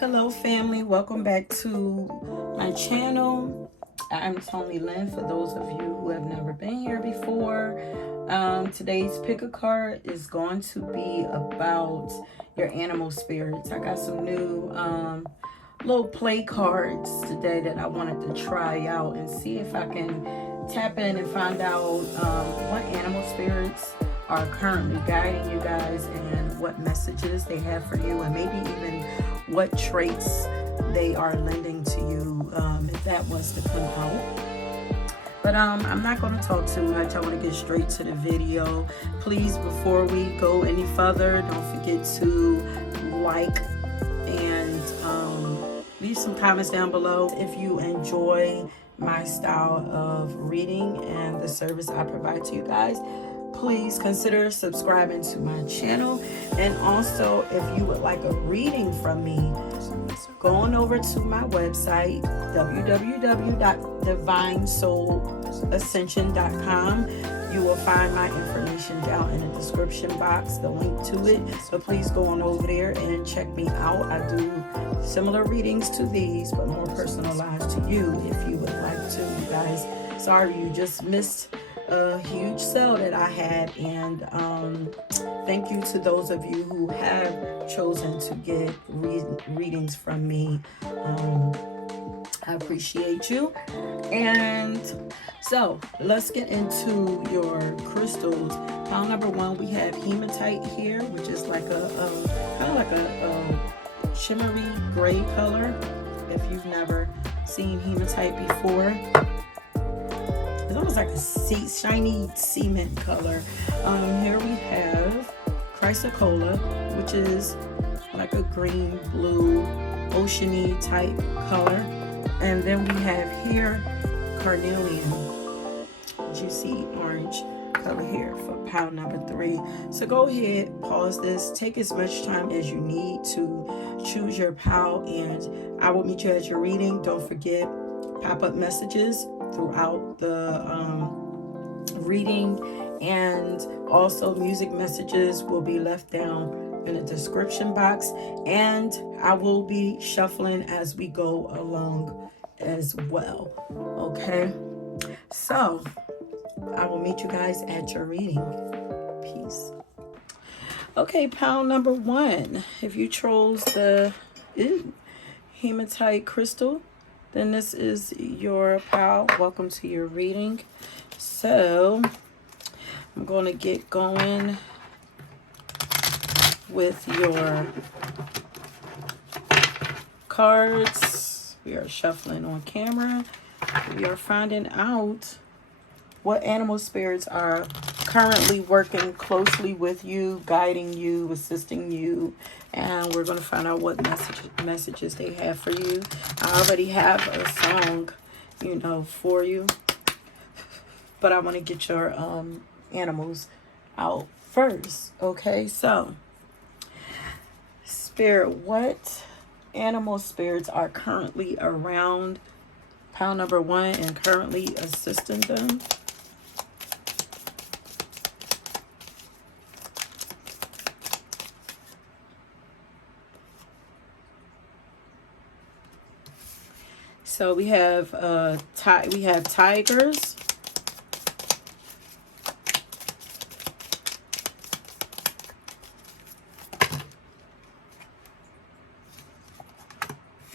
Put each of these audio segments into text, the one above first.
Hello family, welcome back to my channel. I'm Tony Lynn, for those of you who have never been here before. Today's pick a card is going to be about your animal spirits. I got some new little play cards today that I wanted to try out and see if I can tap in and find out what animal spirits are currently guiding you guys and what messages they have for you, and maybe even what traits they are lending to you if that was to come out. But I'm not going to talk too much. I want to get straight to the video. Please, before we go any further, don't forget to like and leave some comments down below if you enjoy my style of reading and the service I provide to you guys. Please consider subscribing to my channel, and also if you would like a reading from me, go on over to my website www.divineintervention.com. You will find my information down in the description box, the link to it. So please go on over there and check me out. I do similar readings to these, but more personalized to you if you would like to. You guys, sorry you just missed a huge sale that I had, and thank you to those of you who have chosen to get readings from me. I appreciate you. And so let's get into your crystals. Pile number one, we have hematite here, which is like a kind of like a shimmery gray color. If you've never seen hematite before, it's almost like a shiny cement color. Here we have chrysocolla, which is like a green, blue, oceany type color. And then we have here carnelian, juicy orange color here for pile number three. So go ahead, pause this, take as much time as you need to choose your pile, and I will meet you at your reading. Don't forget pop-up messages throughout the reading, and also music messages will be left down in the description box, and I will be shuffling as we go along as well. Okay, so I will meet you guys at your reading. Peace. Okay, pile number one, if you chose the hematite crystal, then this is your pile. Welcome to your reading. So I'm going to get going with your cards. We are shuffling on camera. We are finding out what animal spirits are currently working closely with you, guiding you, assisting you, and we're going to find out what messages they have for you. I already have a song, for you, but I want to get your animals out first. Okay, so spirit, what animal spirits are currently around pile number one and currently assisting them? So we have tigers.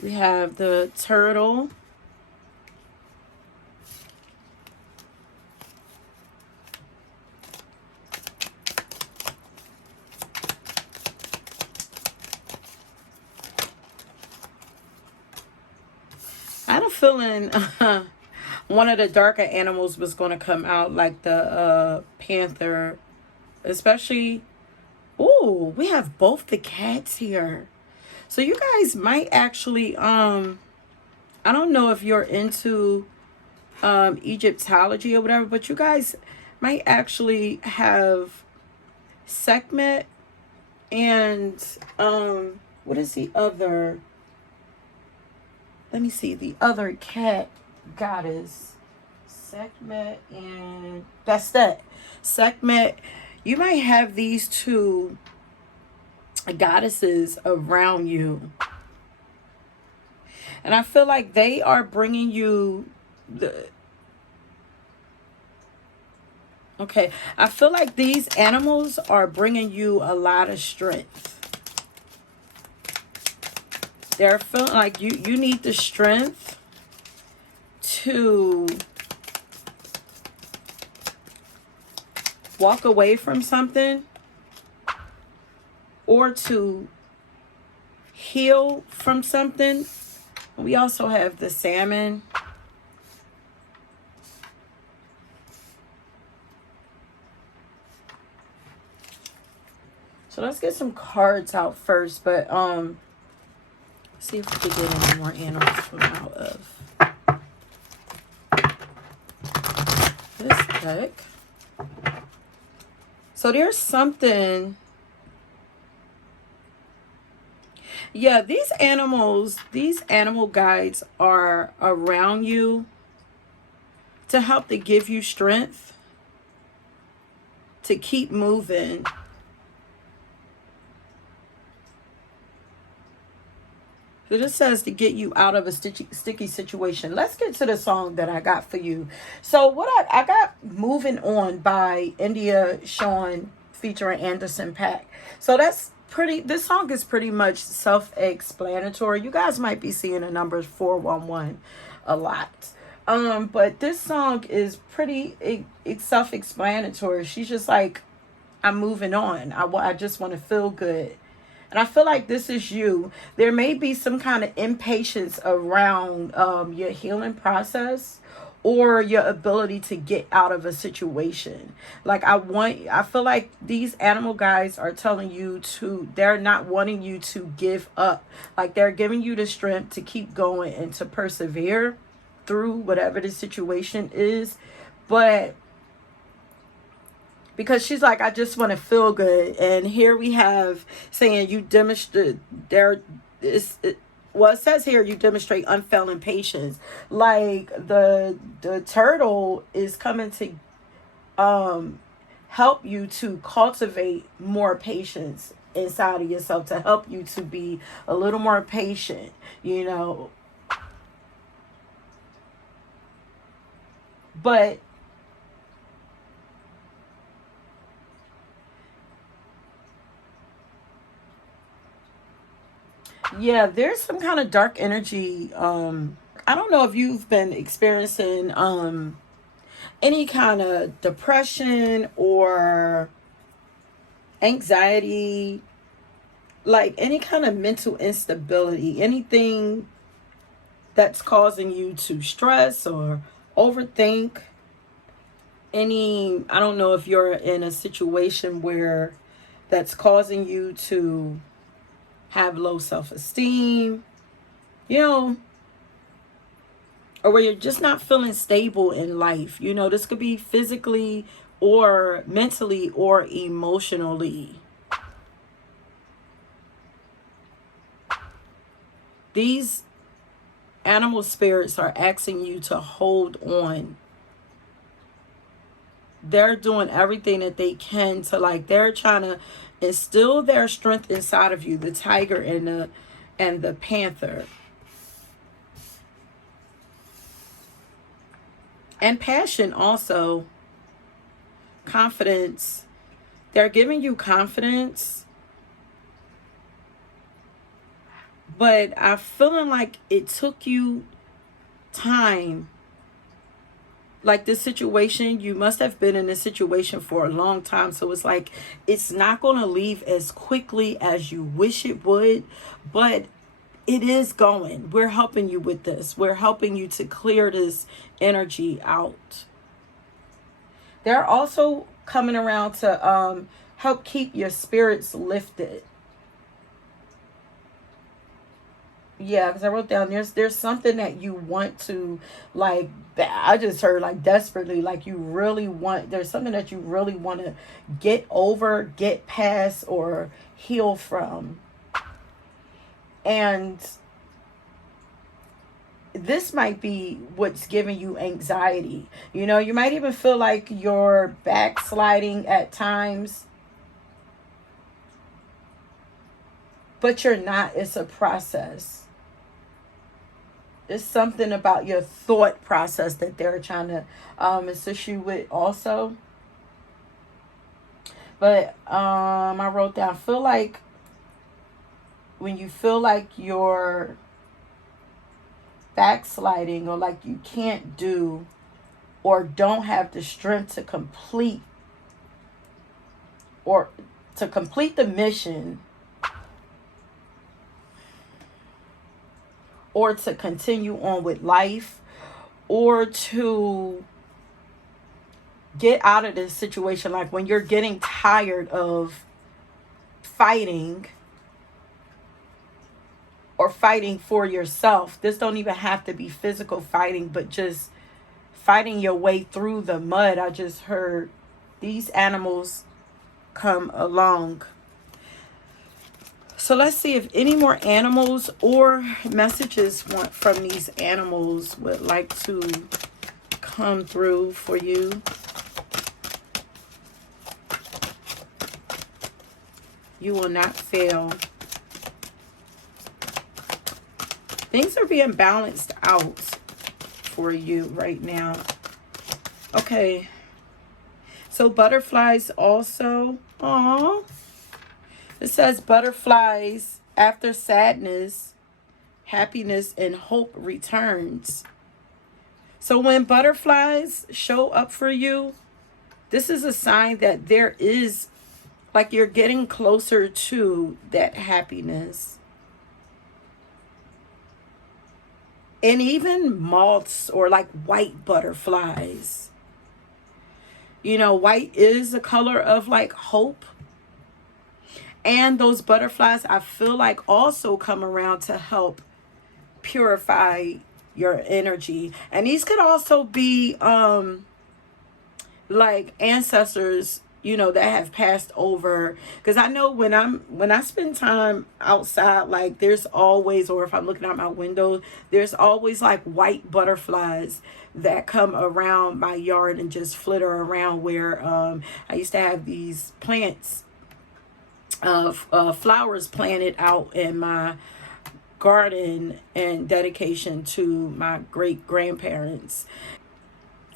We have the turtle. I had a feeling one of the darker animals was going to come out, like the panther, especially. Oh, we have both the cats here. So you guys might actually, I don't know if you're into Egyptology or whatever, but you guys might actually have Sekhmet and what is the other? Let me see, the other cat goddess. Sekhmet and Bastet. Sekhmet. You might have these two goddesses around you. And I feel like they are bringing you the... Okay, I feel like these animals are bringing you a lot of strength. They're feeling like you need the strength to walk away from something, or to heal from something. We also have the salmon. So let's get some cards out first, but see if we can get any more animals from out of this deck. So there's something. Yeah, these animal guides are around you to help to give you strength to keep moving. So this says to get you out of a sticky situation. Let's get to the song that I got for you. So what I got Moving On by India Shawn featuring Anderson .Paak. So that's pretty, this song is pretty much self-explanatory. You guys might be seeing the numbers 411 a lot. But this song is pretty, it's self-explanatory. She's just like, I'm moving on. I just want to feel good. And I feel like this is you. There may be some kind of impatience around your healing process or your ability to get out of a situation. Like I feel like these animal guys are telling you to, they're not wanting you to give up. Like they're giving you the strength to keep going and to persevere through whatever the situation is. But because she's like, I just want to feel good. And here we have saying you demonstrate well, it says here you demonstrate unfailing patience. Like the turtle is coming to help you to cultivate more patience inside of yourself, to help you to be a little more patient, you know. But yeah, there's some kind of dark energy. I don't know if you've been experiencing any kind of depression or anxiety, like any kind of mental instability, anything that's causing you to stress or overthink. I don't know if you're in a situation where that's causing you to have low self-esteem, you know, or where you're just not feeling stable in life. You know, this could be physically or mentally or emotionally. These animal spirits are asking you to hold on. They're doing everything that they can to, like, they're trying to instill their strength inside of you, the tiger and the panther. And passion also. Confidence. They're giving you confidence. But I'm feeling like it took you time. Like this situation, you must have been in this situation for a long time. So it's like, it's not going to leave as quickly as you wish it would. But it is going. We're helping you with this. We're helping you to clear this energy out. They're also coming around to help keep your spirits lifted. Yeah, because I wrote down there's something that you want to, like, I just heard like desperately, like you really want, there's something that you really want to get over, get past, or heal from. And this might be what's giving you anxiety. You know, you might even feel like you're backsliding at times, but you're not. It's a process. It's something about your thought process that they're trying to assist you with also. But I wrote down, feel like when you feel like you're backsliding, or like you can't do or don't have the strength to complete the mission, or to continue on with life, or to get out of this situation, like when you're getting tired of fighting, or fighting for yourself. This don't even have to be physical fighting, but just fighting your way through the mud. I just heard these animals come along. So let's see if any more animals or messages from these animals would like to come through for you. You will not fail. Things are being balanced out for you right now. Okay. So butterflies also. Aww. It says butterflies, after sadness, happiness and hope returns. So when butterflies show up for you, this is a sign that there is, like, you're getting closer to that happiness. And even moths, or like white butterflies. You know, white is a color of like hope. And those butterflies, I feel like, also come around to help purify your energy. And these could also be like ancestors, you know, that have passed over. Because I know when I spend time outside, like there's always, or if I'm looking out my window, there's always like white butterflies that come around my yard and just flitter around, where I used to have these plants, flowers planted out in my garden in dedication to my great grandparents.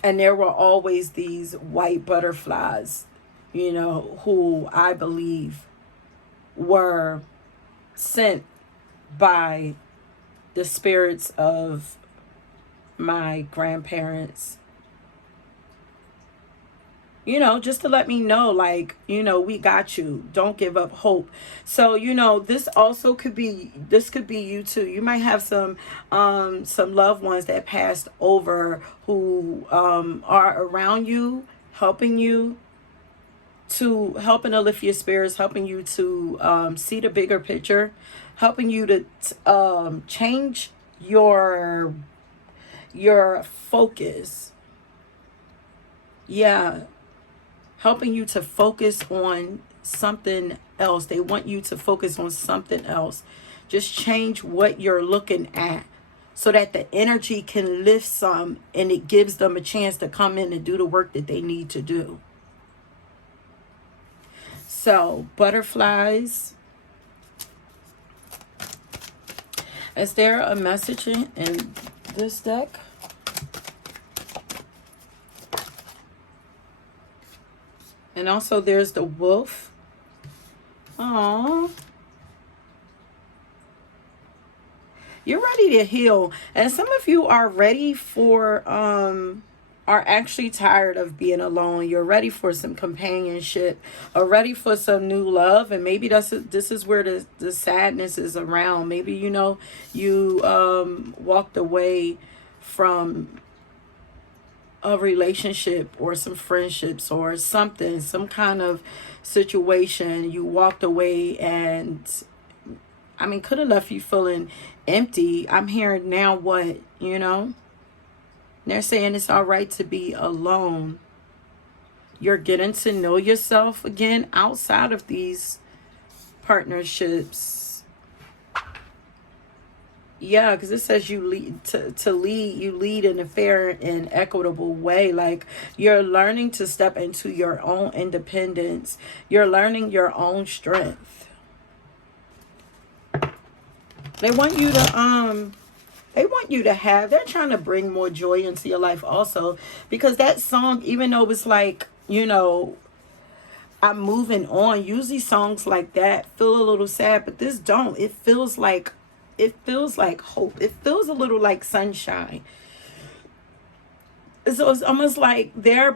And there were always these white butterflies, you know, who I believe were sent by the spirits of my grandparents, you know, just to let me know, like, you know, we got you. Don't give up hope. So, you know, this could be you too. You might have some loved ones that passed over who are around you, helping to lift your spirits, helping you to see the bigger picture, helping you to change your focus. Yeah. Helping you to focus on something else. They want you to focus on something else. Just change what you're looking at so that the energy can lift some, and it gives them a chance to come in and do the work that they need to do. So, butterflies. Is there a message in this deck? And also there's the wolf. Aww. You're ready to heal. And some of you are ready for, are actually tired of being alone. You're ready for some companionship, or ready for some new love. And maybe this is where the sadness is around. Maybe, you know, you walked away from a relationship or some friendships or something, some kind of situation. You walked away, and I mean, could have left you feeling empty. I'm hearing now what, you know, they're saying it's all right to be alone. You're getting to know yourself again outside of these partnerships. Yeah, because it says you lead you lead in a fair and equitable way. Like, you're learning to step into your own independence. You're learning your own strength. They want you to They want you to have, they're trying to bring more joy into your life also. Because that song, even though it's like, you know, I'm moving on, usually songs like that feel a little sad, but this don't. It feels like hope. It feels a little like sunshine. So it's almost like they're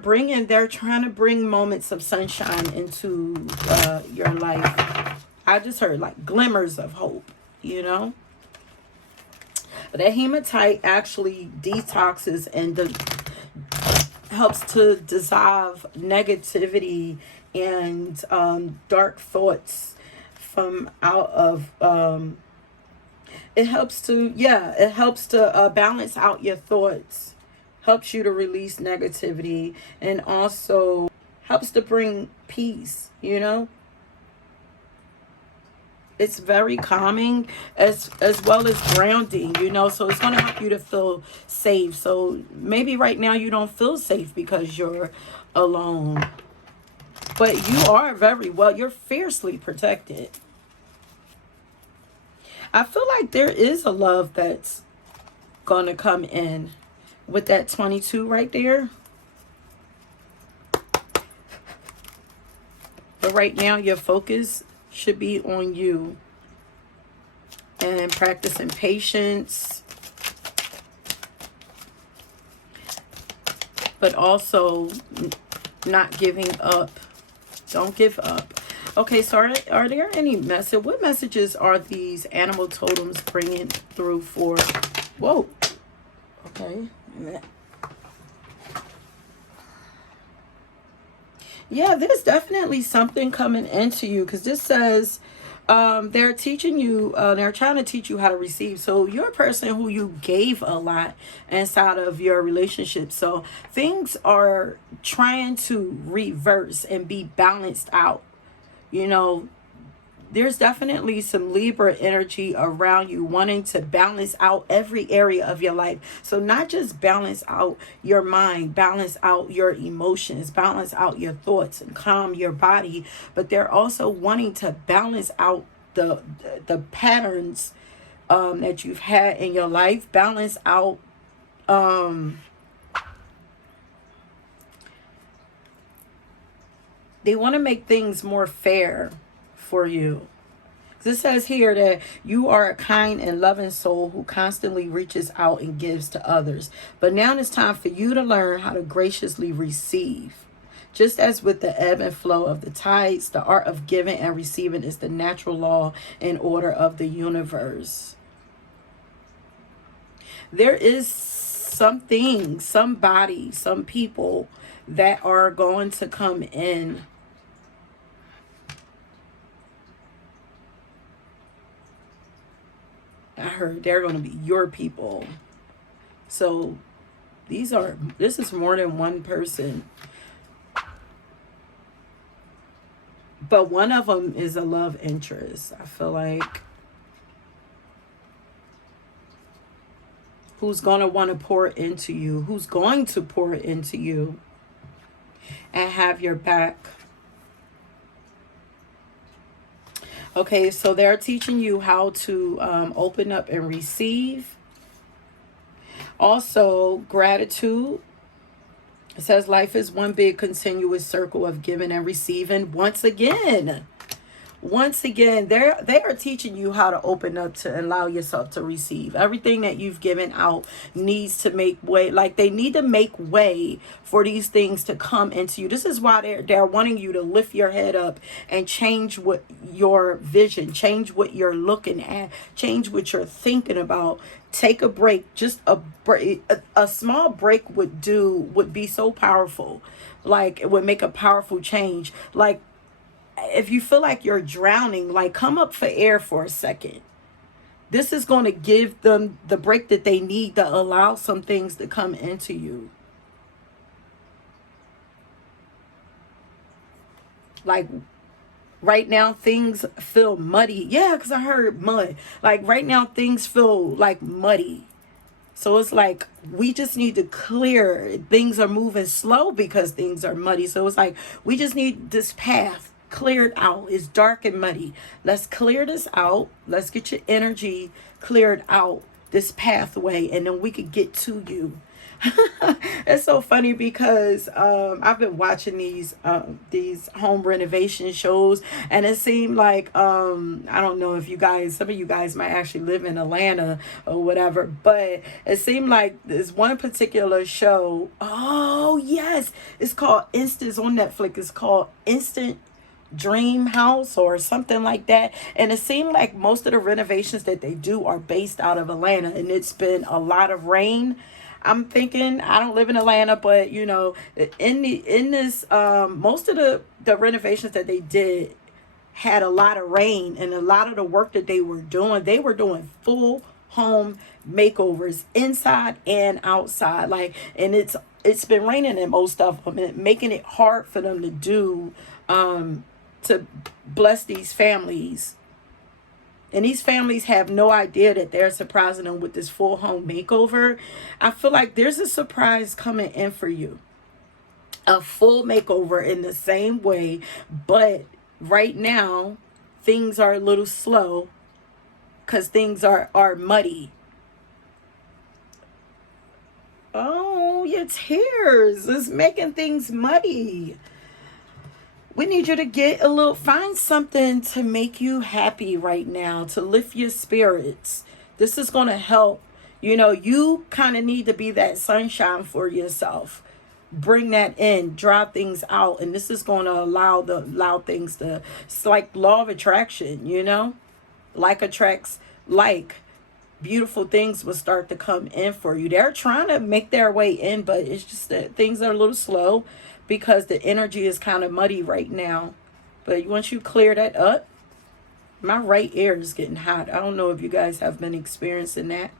trying to bring moments of sunshine into your life. I just heard like glimmers of hope, you know. But that hematite actually detoxes and helps to dissolve negativity and dark thoughts from out of it helps to balance out your thoughts, helps you to release negativity, and also helps to bring peace, you know. It's very calming as well as grounding, you know. So it's going to help you to feel safe. So maybe right now you don't feel safe because you're alone, but you are you're fiercely protected. I feel like there is a love that's going to come in with that 22 right there. But right now your focus should be on you and practicing patience, but also not giving up. Don't give up. Okay, so are there any what messages are these animal totems bringing through for? Whoa. Okay. Yeah, there's definitely something coming into you, because this says they're teaching you, they're trying to teach you how to receive. So you're a person who you gave a lot inside of your relationship. So things are trying to reverse and be balanced out. You know, there's definitely some Libra energy around you wanting to balance out every area of your life. So not just balance out your mind, balance out your emotions, balance out your thoughts and calm your body, but they're also wanting to balance out the patterns that you've had in your life, balance out they want to make things more fair for you. This says here that you are a kind and loving soul who constantly reaches out and gives to others. But now it's time for you to learn how to graciously receive. Just as with the ebb and flow of the tides, the art of giving and receiving is the natural law and order of the universe. There is something, somebody, some people that are going to come in I heard they're going to be your people. So this is more than one person. But one of them is a love interest. I feel like who's going to want to pour into you, who's going to pour into you and have your back. Okay, so they're teaching you how to open up and receive. Also, gratitude. It says life is one big continuous circle of giving and receiving. Once again, they are teaching you how to open up to allow yourself to receive. Everything that you've given out needs to make way. Like they need to make way for these things to come into you. This is why they're wanting you to lift your head up and change what your vision, change what you're looking at, change what you're thinking about. Take a break. Just a break. A small break would be so powerful. Like it would make a powerful change. Like if you feel like you're drowning, like come up for air for a second. This is going to give them the break that they need to allow some things to come into you. Like right now things feel muddy. Yeah, because I heard mud. Like right now things feel like muddy. So it's like we just need to clear. Things are moving slow because things are muddy. So it's like we just need this path cleared out. It's dark and muddy. Let's clear this out. Let's get your energy cleared out this pathway, and then we could get to you. It's so funny because I've been watching these home renovation shows, and it seemed like I don't know if you guys, some of you guys might actually live in Atlanta or whatever, but it seemed like this one particular show. Oh yes, it's called Instant on Netflix. It's called Instant Dream House or something like that, and it seemed like most of the renovations that they do are based out of Atlanta, and it's been a lot of rain. I'm thinking, I don't live in Atlanta, but you know, in this most of the renovations that they did had a lot of rain, and a lot of the work that they were doing full home makeovers inside and outside, like, and it's been raining in most of them, and making it hard for them to do to bless these families. And these families have no idea that they're surprising them with this full home makeover. I feel like there's a surprise coming in for you. A full makeover in the same way. But right now, things are a little slow because things are muddy. Oh, your tears is making things muddy. We need you to find something to make you happy right now, to lift your spirits. This is going to help. You know, you kind of need to be that sunshine for yourself. Bring that in, draw things out. And this is going to allow things to, it's like law of attraction, you know, like attracts like. Beautiful things will start to come in for you. They're trying to make their way in, but it's just that things are a little slow because the energy is kind of muddy right now. But once you clear that up, my right ear is getting hot. I don't know if you guys have been experiencing that.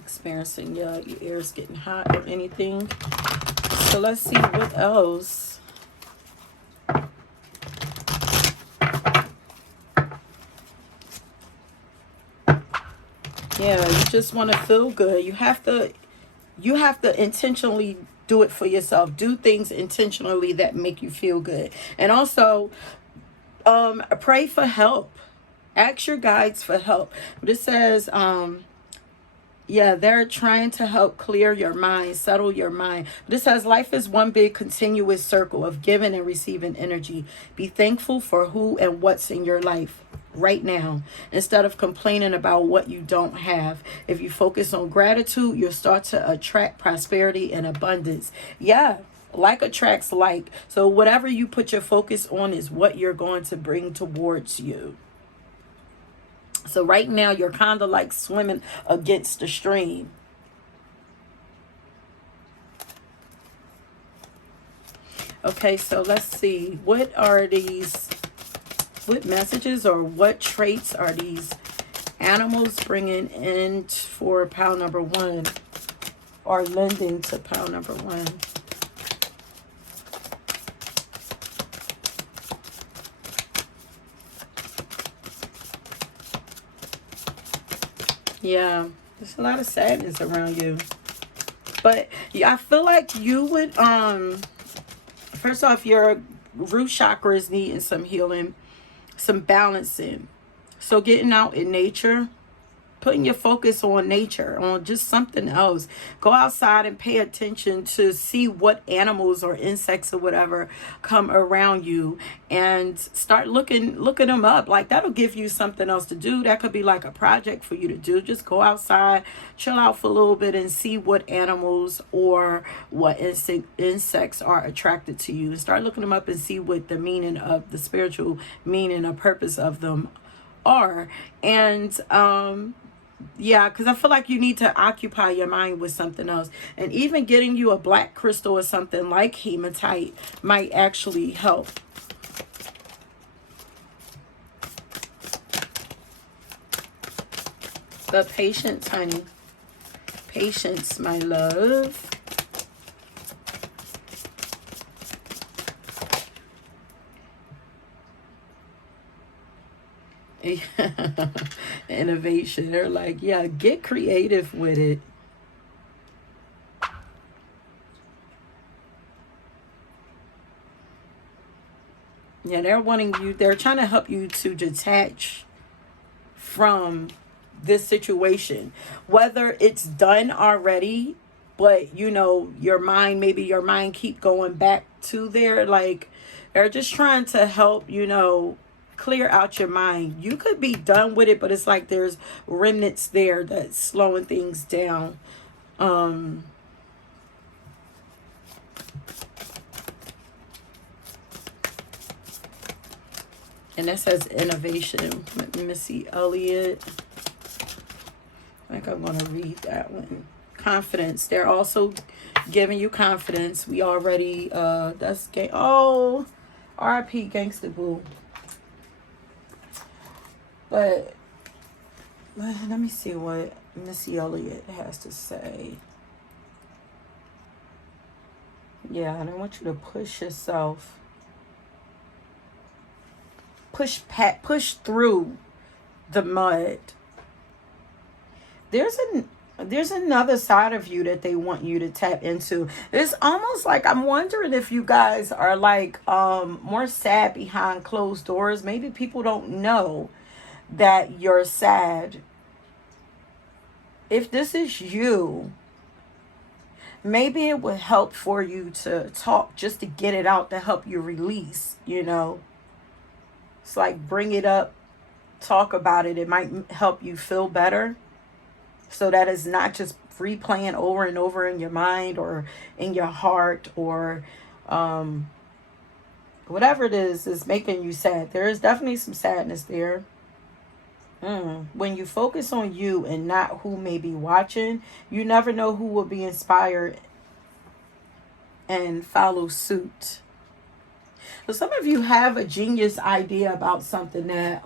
Experiencing your ears getting hot or anything. So let's see what else. Yeah, you just want to feel good. You have to intentionally do it for yourself. Do things intentionally that make you feel good. And also, pray for help. Ask your guides for help. This says, yeah, they're trying to help clear your mind, settle your mind. This says life is one big continuous circle of giving and receiving energy. Be thankful for who and what's in your life right now, instead of complaining about what you don't have. If you focus on gratitude, you'll start to attract prosperity and abundance. Yeah, like attracts like. So whatever you put your focus on is what you're going to bring towards you. So right now you're kind of like swimming against the stream. Okay, so let's see. What messages or what traits are these animals bringing in for pile number 1 or lending to pile number 1? Yeah, there's a lot of sadness around you. But yeah, I feel like you would, first off, your root chakra is needing some healing, some balancing. So getting out in nature, putting your focus on nature, on just something else. Go outside and pay attention to see what animals or insects or whatever come around you, and start looking them up. Like, that'll give you something else to do. That could be like a project for you to do. Just go outside, chill out for a little bit, and see what animals or what insects are attracted to you. Start looking them up and see what the meaning of the spiritual meaning or purpose of them are. And yeah, because I feel like you need to occupy your mind with something else. And even getting you a black crystal or something like hematite might actually help. But patience, honey. Patience, my love. Innovation. They're like, yeah, get creative with it. Yeah, they're trying to help you to detach from this situation, whether it's done already, but you know, maybe your mind keep going back to there. Like, they're just trying to help, you know, clear out your mind. You could be done with it, but it's like there's remnants there that's slowing things down. And that says innovation. Missy Elliott. I think I'm going to read that one. Confidence. They're also giving you confidence. We already, that's gay. Oh, RIP Gangsta Boo. But let me see what Missy Elliott has to say. Yeah, and I want you to push yourself. Push through the mud. There's another side of you that they want you to tap into. It's almost like, I'm wondering if you guys are like more sad behind closed doors. Maybe people don't know that you're sad. If this is you, maybe it would help for you to talk, just to get it out, to help you release, you know. It's like, bring it up, talk about it. It might help you feel better, so that it's not just replaying over and over in your mind or in your heart, or whatever it is making you sad. There is definitely some sadness there. When you focus on you and not who may be watching, you never know who will be inspired and follow suit. So some of you have a genius idea about something that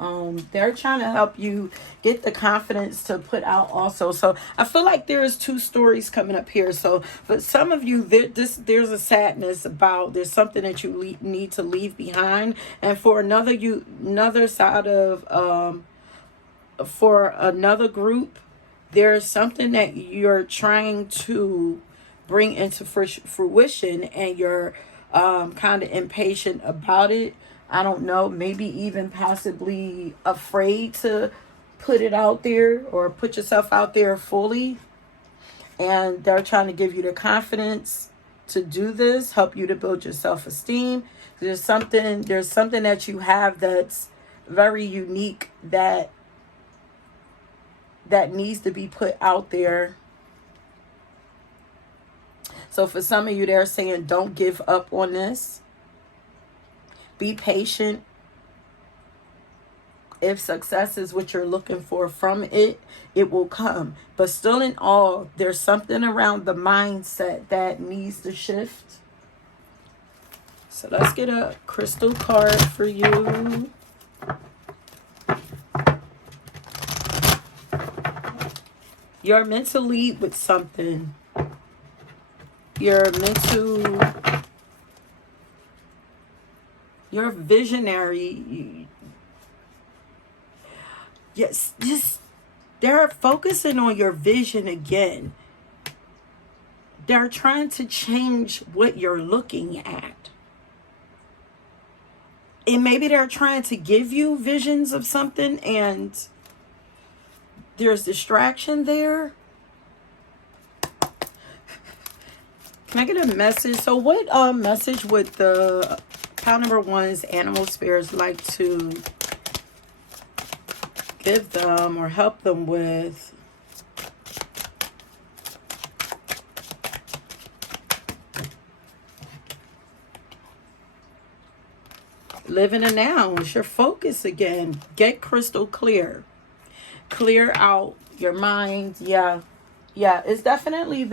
they're trying to help you get the confidence to put out also. So I feel like there's two stories coming up here. So for some of you, there's a sadness about, there's something that you need to leave behind. And for another side of for another group, there's something that you're trying to bring into fruition, and you're kind of impatient about it. I don't know, maybe even possibly afraid to put it out there or put yourself out there fully. And they're trying to give you the confidence to do this, help you to build your self-esteem. There's something that you have that's very unique that needs to be put out there. So for some of you, they're saying, don't give up on this. Be patient. If success is what you're looking for from it, it will come. But still in all, there's something around the mindset that needs to shift. So let's get a crystal card for you. You're meant to lead with something. You're visionary. Yes, they're focusing on your vision again. They're trying to change what you're looking at. And maybe they're trying to give you visions of something, and there's distraction there. Can I get a message? So what message would the pile number one's animal spirits like to give them or help them with? Live in the now. It's your focus again. Get crystal clear. Clear out your mind. Yeah, it's definitely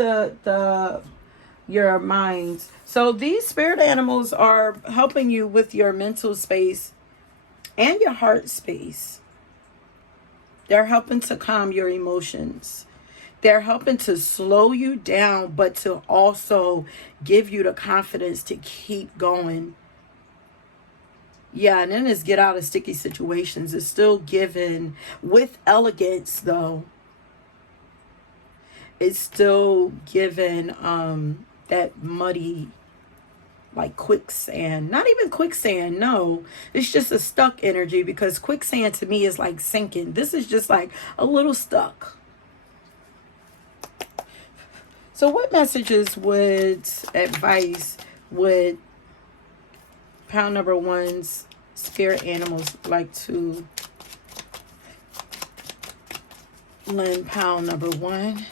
your mind. So these spirit animals are helping you with your mental space and your heart space. They're helping to calm your emotions. They're helping to slow you down, but to also give you the confidence to keep going. Yeah, and then it's get out of sticky situations. It's still given with elegance, though. It's still given that muddy like quicksand. Not even quicksand, no. It's just a stuck energy, because quicksand to me is like sinking. This is just like a little stuck. So what messages would, advice would pile number one's spirit animals like to lend pile number one?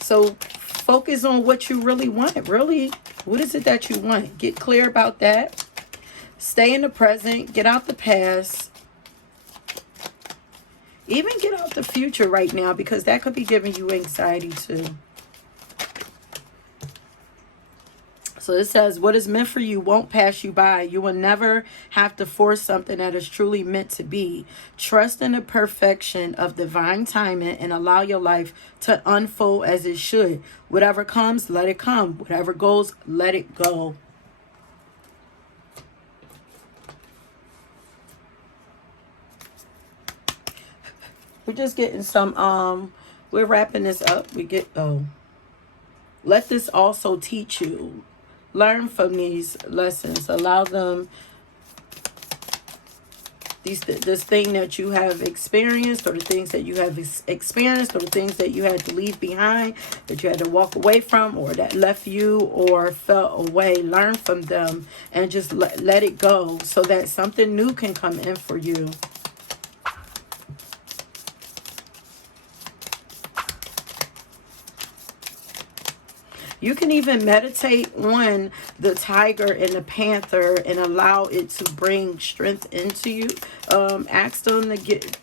So focus on what you really want. Really, what is it that you want? Get clear about that. Stay in the present. Get out the past. Even get out the future right now, because that could be giving you anxiety too. So it says, what is meant for you won't pass you by. You will never have to force something that is truly meant to be. Trust in the perfection of divine timing and allow your life to unfold as it should. Whatever comes, let it come. Whatever goes, let it go. We're just getting some, we're wrapping this up. Let this also teach you. Learn from these lessons. Allow them, this thing that you have experienced, or the things that you have experienced, or the things that you had to leave behind, that you had to walk away from, or that left you or fell away. Learn from them and just let it go, so that something new can come in for you. You can even meditate on the tiger and the panther and allow it to bring strength into you. Ask them to get...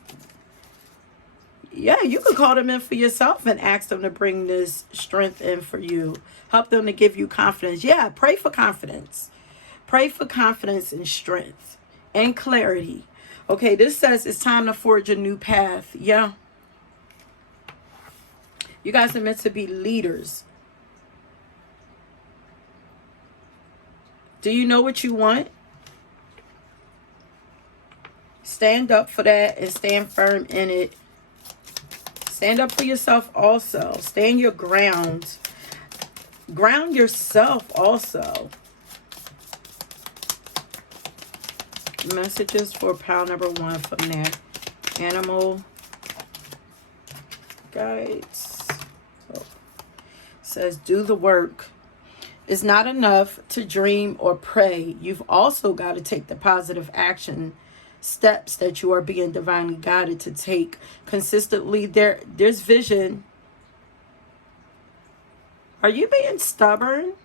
Yeah, you could call them in for yourself and ask them to bring this strength in for you. Help them to give you confidence. Yeah, pray for confidence. Pray for confidence and strength and clarity. Okay, this says it's time to forge a new path. Yeah. You guys are meant to be leaders. Do you know what you want? Stand up for that and stand firm in it. Stand up for yourself also. Stand your ground. Ground yourself also. Messages for pile number one from there. Animal guides. So, says do the work. It's not enough to dream or pray. You've also got to take the positive action steps that you are being divinely guided to take consistently. There's vision. Are you being stubborn?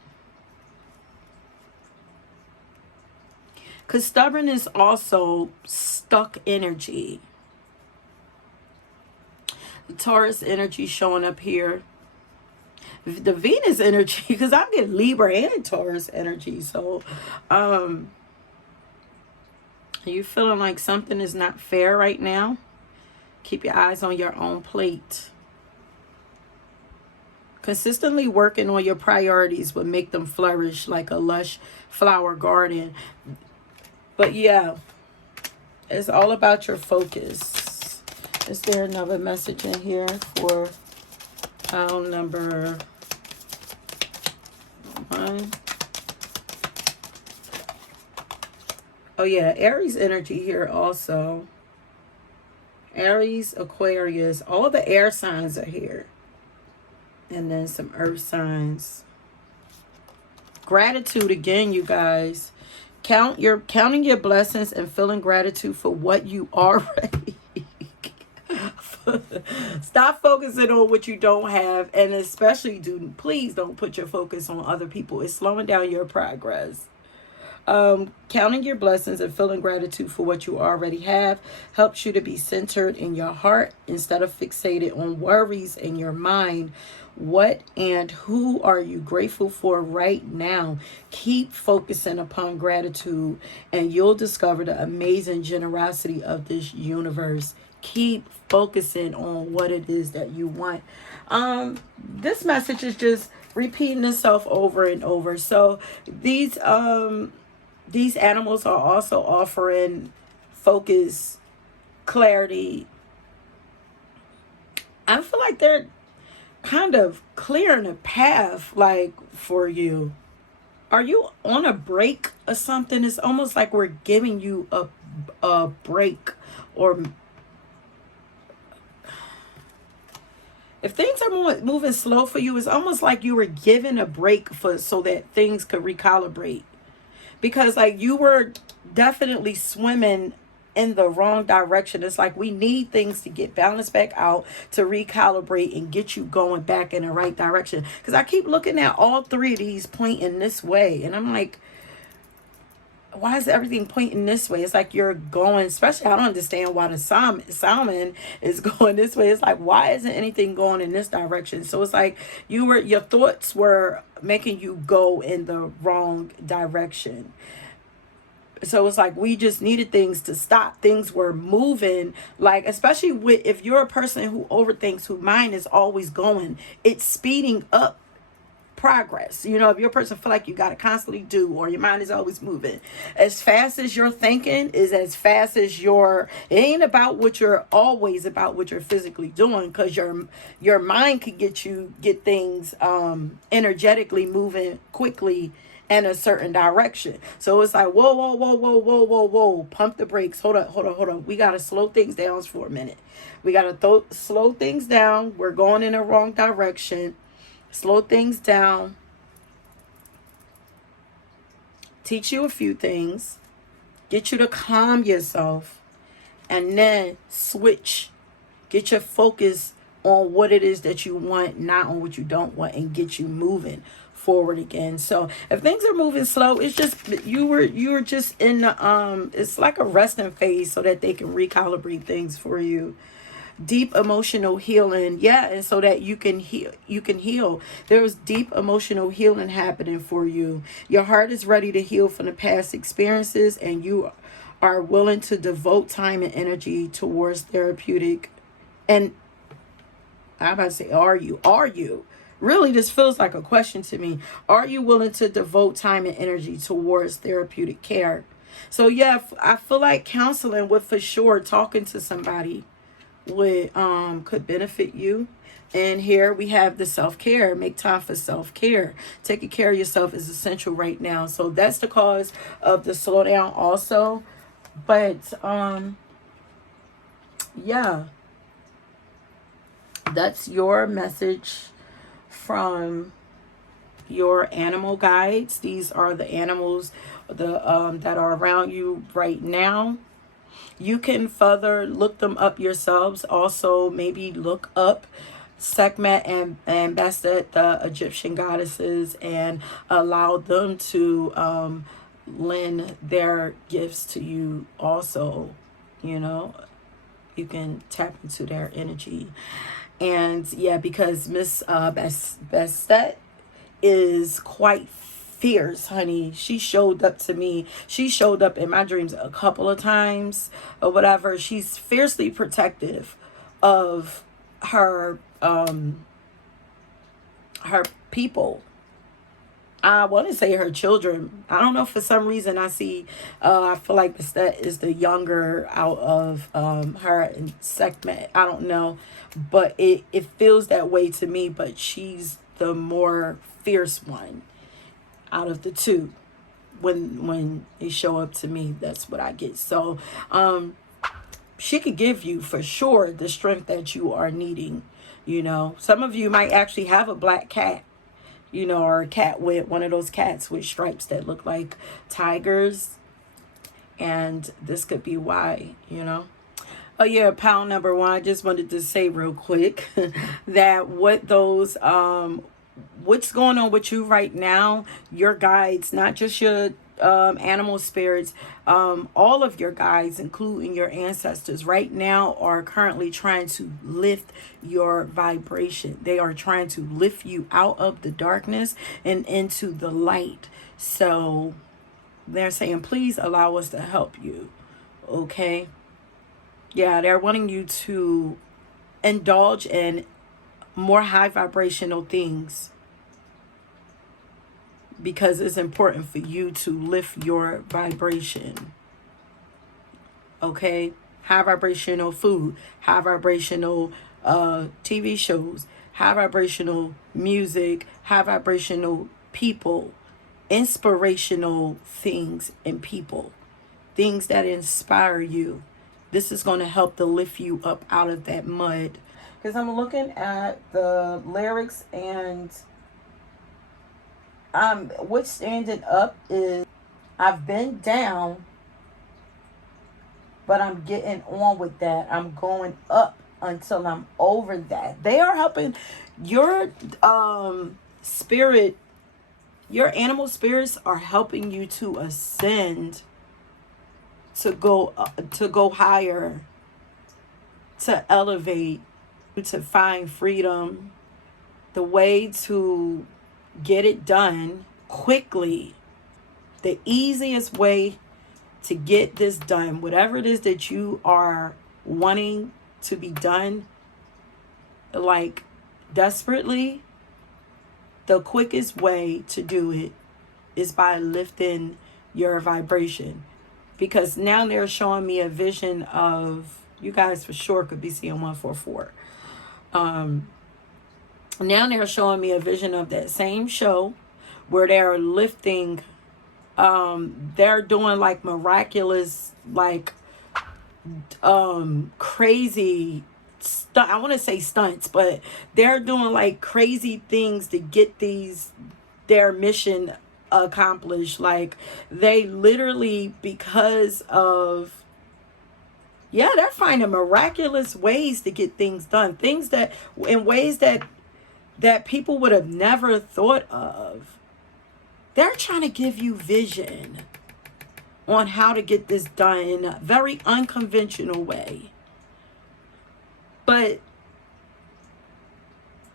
Because stubborn is also stuck energy. The Taurus energy showing up here. The Venus energy, because I'm getting Libra and Taurus energy. So, are you feeling like something is not fair right now? Keep your eyes on your own plate. Consistently working on your priorities will make them flourish like a lush flower garden. But yeah, it's all about your focus. Is there another message in here for pile number one? Oh yeah, Aries energy here also. Aries, Aquarius, all the air signs are here. And then some earth signs. Gratitude again, you guys. Counting your blessings and feeling gratitude for what you already. Stop focusing on what you don't have, and especially please don't put your focus on other people. It's slowing down your progress. Counting your blessings and feeling gratitude for what you already have helps you to be centered in your heart instead of fixated on worries in your mind. What and who are you grateful for right now? Keep focusing upon gratitude and you'll discover the amazing generosity of this universe. Keep focusing on what it is that you want. This message is just repeating itself over and over. So these animals are also offering focus, clarity. I feel like they're kind of clearing a path like for you. Are you on a break or something? It's almost like we're giving you a break, or if things are moving slow for you, it's almost like you were given a break for so that things could recalibrate. Because like you were definitely swimming in the wrong direction. It's like we need things to get balanced back out, to recalibrate and get you going back in the right direction. Because I keep looking at all three of these pointing this way, and I'm like, why is everything pointing this way? It's like you're going, especially I don't understand why the salmon is going this way. It's like, why isn't anything going in this direction? So it's like your thoughts were making you go in the wrong direction. So it's like we just needed things to stop. Things were moving, like, especially if you're a person who overthinks, whose mind is always going, it's speeding up progress. You know, if you're a person feel like you got to constantly do, or your mind is always moving, as fast as you're thinking is as fast as it ain't about what you're always about what you're physically doing, because your mind could get things energetically moving quickly in a certain direction. So it's like, whoa, whoa, whoa, whoa, whoa, whoa, whoa, pump the brakes. Hold on. We got to slow things down for a minute. We got to slow things down. We're going in the wrong direction. Slow things down. Teach you a few things. Get you to calm yourself. And then switch. Get your focus on what it is that you want, not on what you don't want, and get you moving forward again. So if things are moving slow, it's just you were just in the it's like a resting phase so that they can recalibrate things for you. Deep emotional healing, yeah, and so that you can heal. There's deep emotional healing happening for you. Your heart is ready to heal from the past experiences, and you are willing to devote time and energy towards therapeutic. And I'm about to say, are you really, this feels like a question to me. Are you willing to devote time and energy towards therapeutic care? So yeah, I feel like counseling would, for sure, talking to somebody would could benefit you. And here we have the self-care. Make time for self-care. Taking care of yourself is essential right now. So that's the cause of the slowdown also. But yeah, that's your message from your animal guides. These are the animals that are around you right now. You can further look them up yourselves. Also, maybe look up Sekhmet and Bastet, the Egyptian goddesses, and allow them to lend their gifts to you also. You know, you can tap into their energy. And yeah, because Miss Bastet is quite fierce, honey. She showed up to me. She showed up in my dreams a couple of times or whatever. She's fiercely protective of her people. I want to say her children. I don't know, for some reason I feel like that is the younger out of her and Sekhmet. I don't know, but it feels that way to me. But she's the more fierce one out of the two. When they show up to me, that's what I get. So she could give you, for sure, the strength that you are needing. You know, some of you might actually have a black cat, you know, or a cat with one of those cats with stripes that look like tigers. And this could be why, you know. Oh yeah, pile number one, I just wanted to say real quick that what's going on with you right now, your guides, not just your animal spirits, all of your guides, including your ancestors, right now are currently trying to lift your vibration. They are trying to lift you out of the darkness and into the light. So they're saying, please allow us to help you. Okay. Yeah, they're wanting you to indulge in more high vibrational things, because it's important for you to lift your vibration. Okay? High vibrational food, high vibrational TV shows, high vibrational music, high vibrational people inspirational things in people, things that inspire you. This is going to help to lift you up out of that mud. Because I'm looking at the lyrics, and what's standing up is, I've been down, but I'm getting on with that. I'm going up until I'm over that. They are helping your spirit, your animal spirits are helping you to ascend, to go higher, to elevate, to find freedom. The way to get it done quickly, the easiest way to get this done, whatever it is that you are wanting to be done, like desperately, the quickest way to do it is by lifting your vibration. Because now they're showing me a vision of, you guys for sure could be seeing 144. Now they're showing me a vision of that same show where they're lifting, they're doing like miraculous, like crazy I want to say stunts, but they're doing like crazy things to get their mission accomplished. Like they literally, because of, yeah, they're finding miraculous ways to get things done, things that in ways that people would have never thought of. They're trying to give you vision on how to get this done in a very unconventional way. But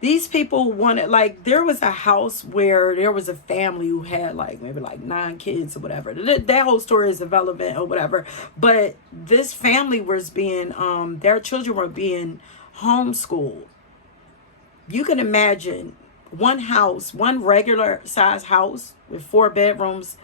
these people wanted, like, there was a house where there was a family who had like maybe like 9 kids or whatever. That whole story is irrelevant or whatever. But this family was being, their children were being homeschooled. You can imagine one house, one regular size house with 4 bedrooms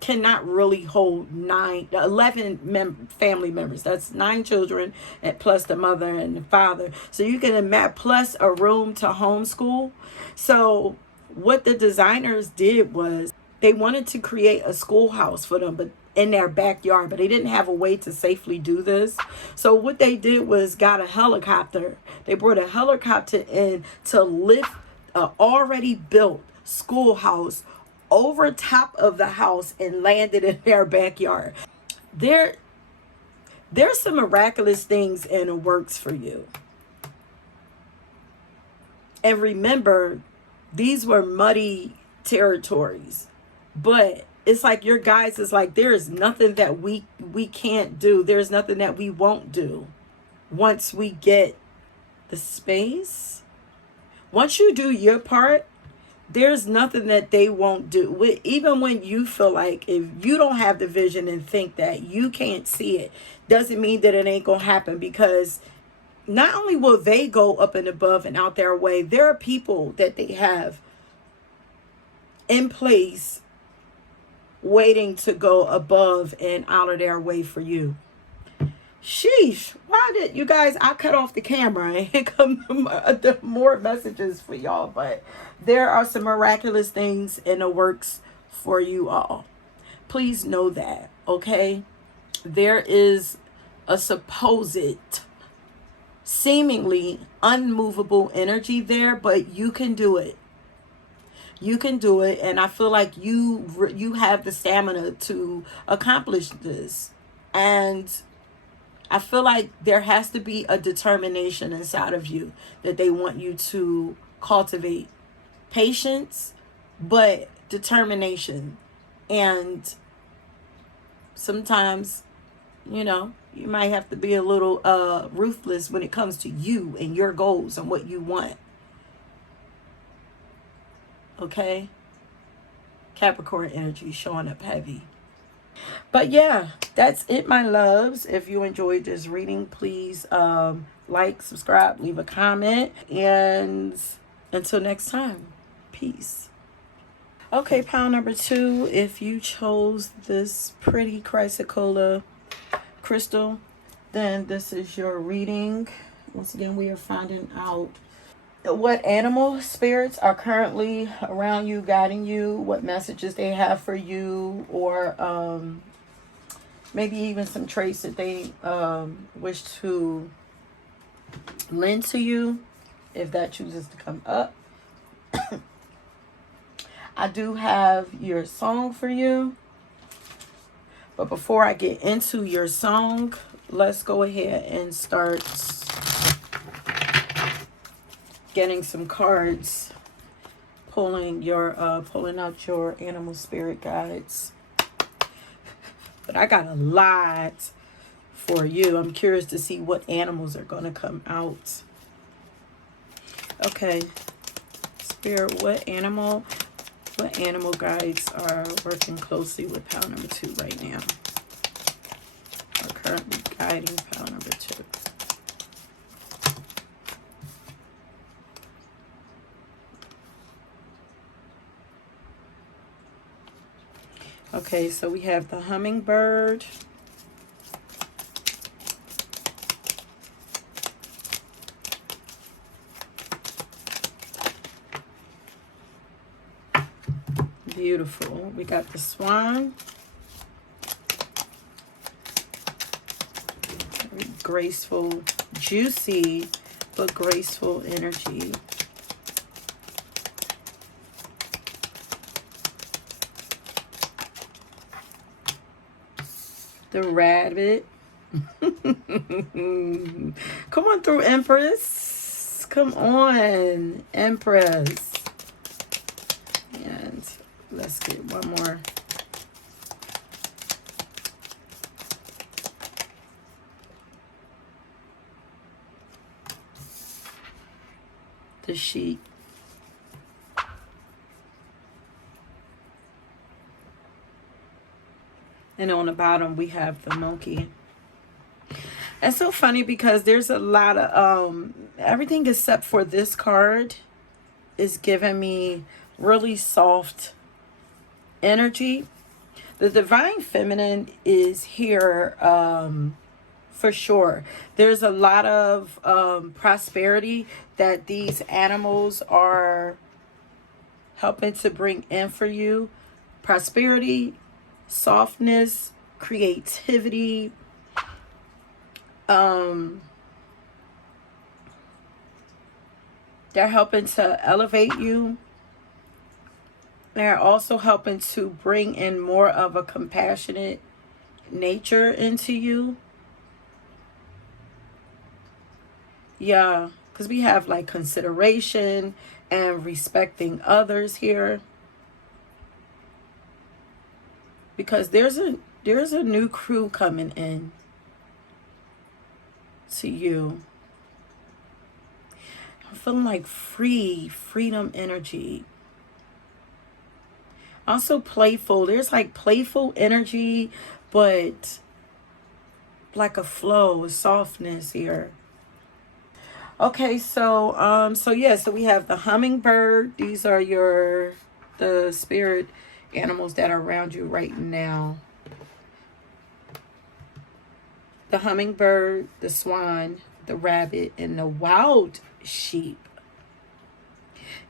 cannot really hold 11 family members. That's 9 children, and plus the mother and the father. So you can imagine, plus a room to homeschool. So what the designers did was they wanted to create a schoolhouse for them, but in their backyard, but they didn't have a way to safely do this. So what they did was got a helicopter. They brought a helicopter in to lift a already built schoolhouse over top of the house and landed in their backyard. There's some miraculous things in the works for you. And remember, these were muddy territories. But it's like your guys is like, there is nothing that we can't do. There's nothing that we won't do once we get the space. Once you do your part, there's nothing that they won't do. Even when you feel like, if you don't have the vision and think that you can't see it, doesn't mean that it ain't gonna happen. Because not only will they go up and above and out their way, there are people that they have in place waiting to go above and out of their way for you. Sheesh, why did you guys, I cut off the camera and here come more messages for y'all, but there are some miraculous things in the works for you all. Please know that, okay? There is a supposed seemingly unmovable energy there, but you can do it. You can do it, and I feel like you have the stamina to accomplish this. And I feel like there has to be a determination inside of you that they want you to cultivate. Patience, but determination. And sometimes, you know, you might have to be a little ruthless when it comes to you and your goals and what you want. Okay? Capricorn energy showing up heavy. But yeah, that's it, my loves. If you enjoyed this reading, please like, subscribe, leave a comment. And until next time, peace. Okay, pile number 2. If you chose this pretty chrysocolla crystal, then this is your reading. Once again, we are finding out what animal spirits are currently around you, guiding you, what messages they have for you, or maybe even some traits that they wish to lend to you, if that chooses to come up. I do have your song for you. But before I get into your song, let's go ahead and start getting some cards, pulling out your animal spirit guides. But I got a lot for you. I'm curious to see what animals are going to come out. Okay, Spirit, what animal guides are working closely with pile number 2 right now? Are currently guiding pile number 2. Okay, so we have the hummingbird. Beautiful. We got the swan. Very graceful, juicy, but graceful energy. The rabbit. Come on through, Empress. Come on, Empress. And let's get one more. The sheep. And on the bottom, we have the monkey. It's so funny because there's a lot of, everything except for this card is giving me really soft energy. The divine feminine is here for sure. There's a lot of prosperity that these animals are helping to bring in for you. Prosperity, softness, creativity, they're helping to elevate you. They're also helping to bring in more of a compassionate nature into you. Yeah, because we have like consideration and respecting others here. Because there's a new crew coming in to you. I'm feeling like freedom energy. Also playful. There's like playful energy, but like a flow, a softness here. Okay, so so we have the hummingbird. These are the spirit animals that are around you right now. The hummingbird, the swan, the rabbit, and the wild sheep.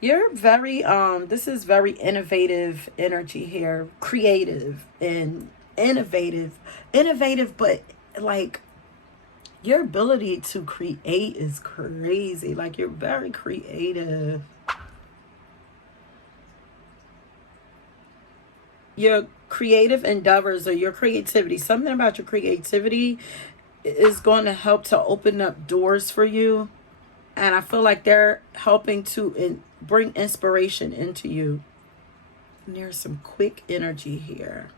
You're very this is very innovative energy here. Creative and innovative, but like your ability to create is crazy. Like you're very creative. Your creative endeavors or your creativity, something about your creativity is going to help to open up doors for you. And I feel like they're helping to bring inspiration into you. And there's some quick energy here,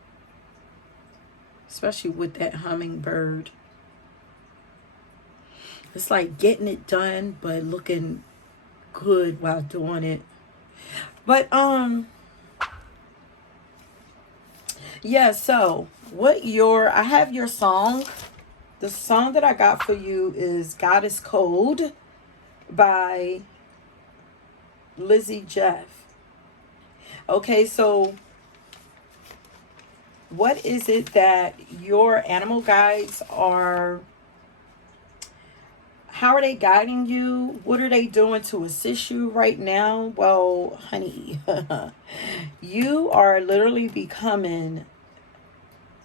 especially with that hummingbird. It's like getting it done, but looking good while doing it. But yeah, so I have your song. The song that I got for you is Goddess Code by Lizzie Jeff. Okay, so what is it that your animal guides are How are they guiding you? What are they doing to assist you right now? Well, honey, you are literally becoming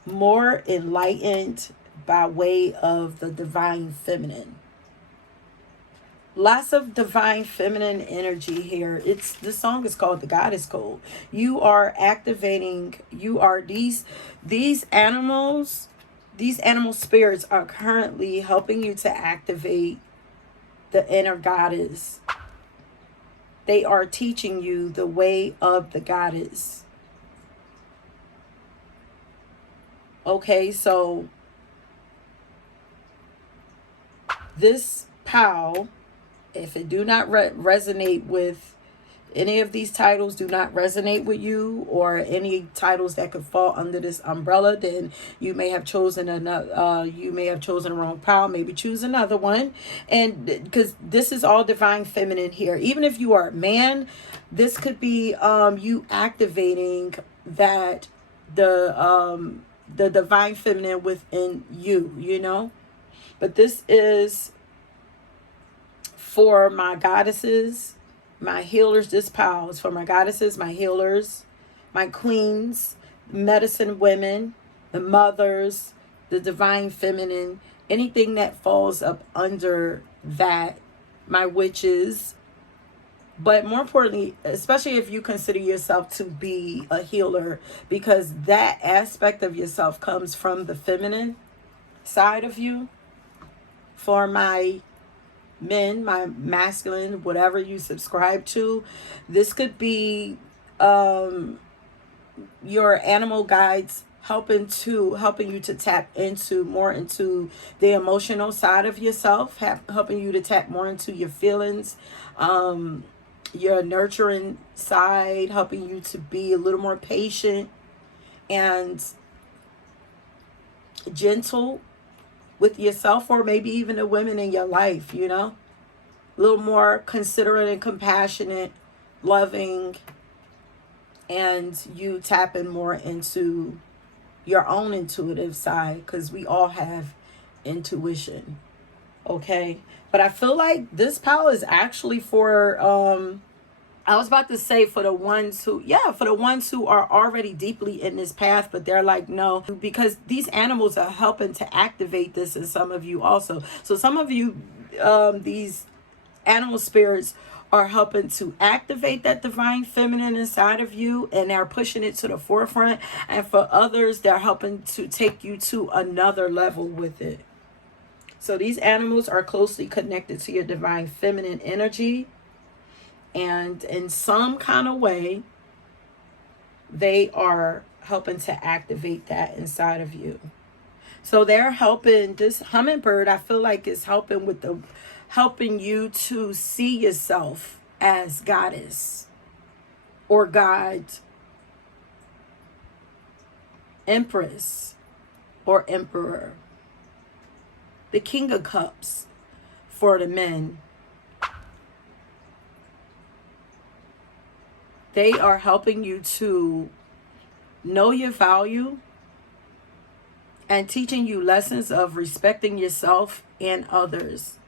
more enlightened by way of the divine feminine. Lots of divine feminine energy here. This song is called The Goddess Code. You are activating, you are these animals, these animal spirits are currently helping you to activate the inner goddess. They are teaching you the way of the goddess. Okay, so this POW, if it do not resonate with any of these titles, do not resonate with you, or any titles that could fall under this umbrella, then you may have chosen another. You may have chosen the wrong POW. Maybe choose another one, and because this is all divine feminine here. Even if you are a man, this could be you activating that the divine feminine within you. You know, but this is for my goddesses, my healers. This POW is for my goddesses, my healers, my queens, medicine women, the mothers, the divine feminine, anything that falls up under that, my witches. But more importantly, especially if you consider yourself to be a healer, because that aspect of yourself comes from the feminine side of you. For my men, my masculine, whatever you subscribe to, this could be your animal guides helping you to tap into more into the emotional side of yourself, helping you to tap more into your feelings, your nurturing side, helping you to be a little more patient and gentle with yourself, or maybe even the women in your life, you know, a little more considerate and compassionate, loving, and you tapping more into your own intuitive side, because we all have intuition. Okay, but I feel like this power is actually for I was about to say for the ones who, for the ones who are already deeply in this path, but they're like, no, because these animals are helping to activate this in some of you also. So some of you, these animal spirits are helping to activate that divine feminine inside of you, and they're pushing it to the forefront. And for others, they're helping to take you to another level with it. So these animals are closely connected to your divine feminine energy. And in some kind of way, they are helping to activate that inside of you. So they're helping, this hummingbird, I feel like is helping you to see yourself as goddess or God, empress or emperor. The King of Cups for the men. They are helping you to know your value and teaching you lessons of respecting yourself and others,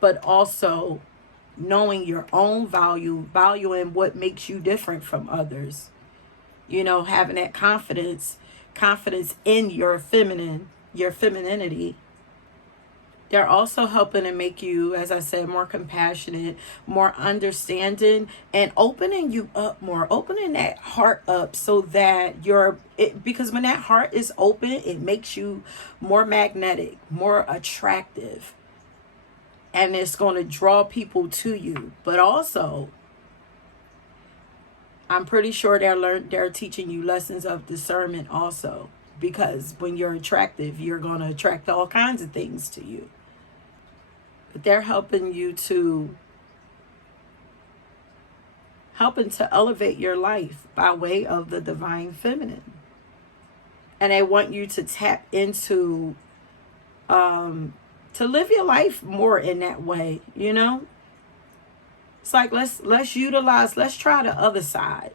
but also knowing your own value, valuing what makes you different from others. You know, having that confidence in your femininity. They're also helping to make you, as I said, more compassionate, more understanding, and opening you up more, opening that heart up so that because when that heart is open, it makes you more magnetic, more attractive, and it's going to draw people to you. But also, I'm pretty sure they're teaching you lessons of discernment also, because when you're attractive, you're going to attract all kinds of things to you. But they're helping to elevate your life by way of the divine feminine. And they want you to tap into, to live your life more in that way, you know? It's like, let's try the other side.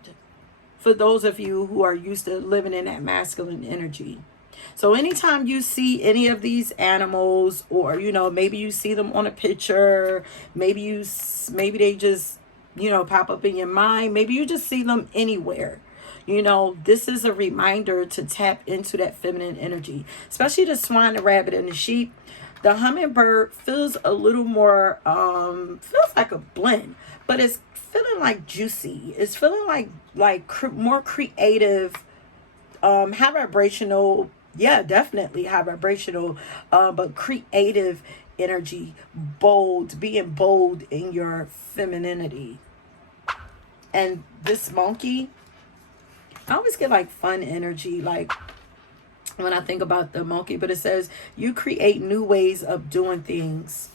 For those of you who are used to living in that masculine energy. So anytime you see any of these animals, or maybe you see them on a picture, maybe they just pop up in your mind, maybe you just see them anywhere, this is a reminder to tap into that feminine energy, especially the swine, the rabbit, and the sheep. The hummingbird feels a little more feels like a blend, but it's feeling like juicy. It's feeling like more creative, high vibrational. Yeah, definitely high vibrational, but creative energy, being bold in your femininity. And this monkey, I always get like fun energy, like when I think about the monkey, but it says you create new ways of doing things.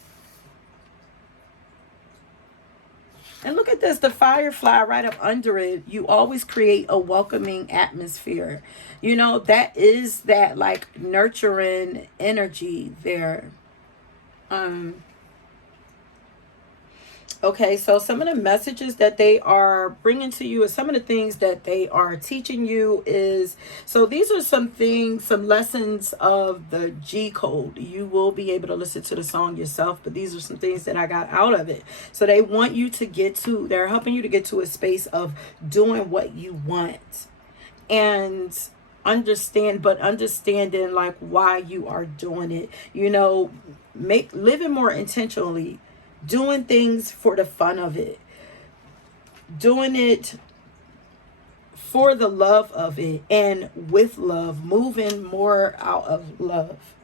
And look at this, the firefly right up under it. You always create a welcoming atmosphere. That is that like nurturing energy there. Okay, so some of the messages that they are bringing to you, and some of the things that they are teaching you is, so these are some things, some lessons of the G code. You will be able to listen to the song yourself, but these are some things that I got out of it. So they want you to they're helping you to get to a space of doing what you want, and understanding like why you are doing it, living more intentionally, doing things for the fun of it, doing it for the love of it, and with love, moving more out of love,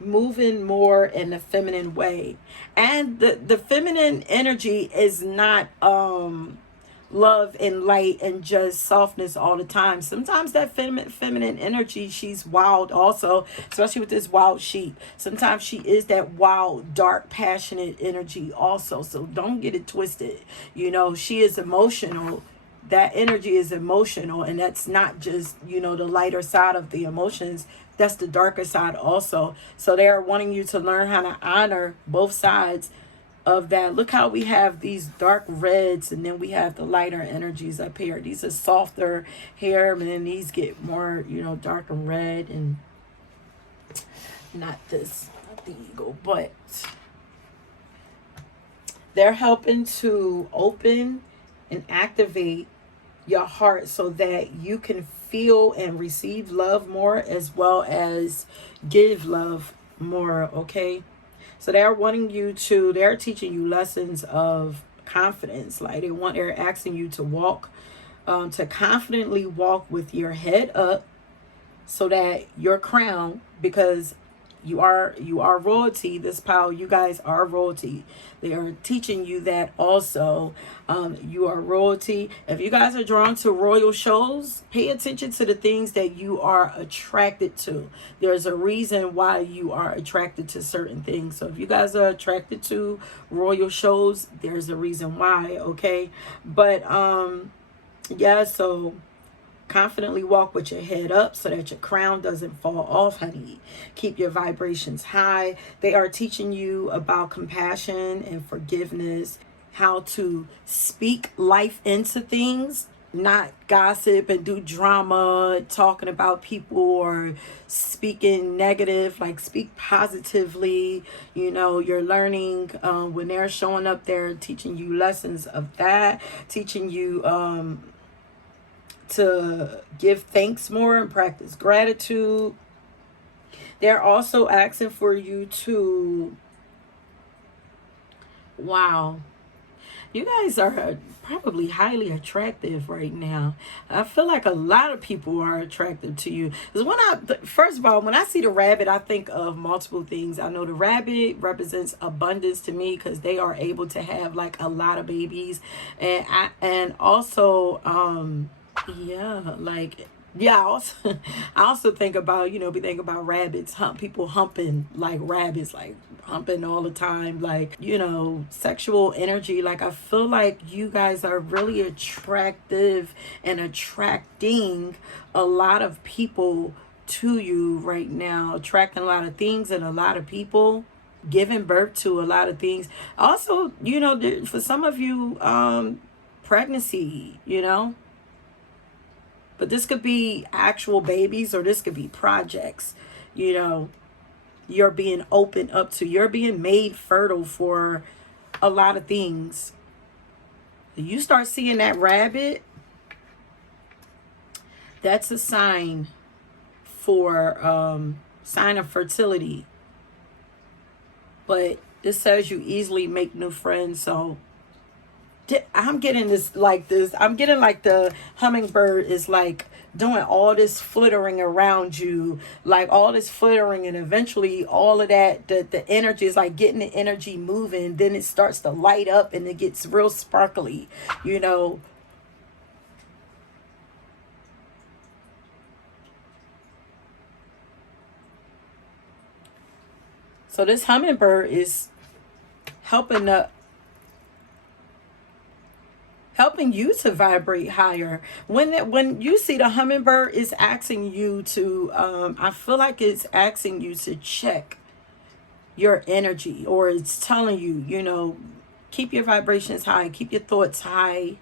moving more in the feminine way. And the feminine energy is not love and light and just softness all the time. Sometimes that feminine energy, she's wild also, especially with this wild sheep. Sometimes she is that wild, dark, passionate energy also. So don't get it twisted. She is emotional. That energy is emotional, and that's not just, the lighter side of the emotions. That's the darker side also. So they're wanting you to learn how to honor both sides of that. Look how we have these dark reds, and then we have the lighter energies up here. These are softer hair, and then these get more, dark and red, and not the eagle, but they're helping to open and activate your heart so that you can feel and receive love more, as well as give love more. Okay, so they're teaching you lessons of confidence. Like they're asking you to walk, to confidently walk with your head up, so that your crown, because you are royalty. This power, you guys are royalty. They are teaching you that also. You are royalty. If you guys are drawn to royal shows, pay attention to the things that you are attracted to. There's a reason why you are attracted to certain things. So if you guys are attracted to royal shows, there's a reason why. Okay, but yeah, so confidently walk with your head up so that your crown doesn't fall off, honey. Keep your vibrations high. They are teaching you about compassion and forgiveness, how to speak life into things, not gossip and do drama, talking about people or speaking negative. Like speak positively. You're learning when they're showing up there, teaching you lessons of that, teaching you to give thanks more and practice gratitude. They're also asking for you to, wow, you guys are probably highly attractive right now. I feel like a lot of people are attracted to you. Because first of all, when I see the rabbit, I think of multiple things. I know the rabbit represents abundance to me, because they are able to have like a lot of babies, and also I also think about, we think about rabbits, people humping like rabbits, like humping all the time, like, sexual energy. Like, I feel like you guys are really attractive and attracting a lot of people to you right now, attracting a lot of things and a lot of people, giving birth to a lot of things. Also, for some of you, pregnancy, But this could be actual babies, or this could be projects. You know, you're being opened up to. You're being made fertile for a lot of things. You start seeing that rabbit, that's a sign for sign of fertility. But it says you easily make new friends. So I'm getting this like this. I'm getting like the hummingbird is like doing all this flittering around you, like all this flittering, and eventually all of that, the energy is like getting the energy moving. Then it starts to light up and it gets real sparkly, you know. So this hummingbird is helping you to vibrate higher. When you see the hummingbird, is asking you to I feel like it's asking you to check your energy, or it's telling you, you know, keep your vibrations high, keep your thoughts high.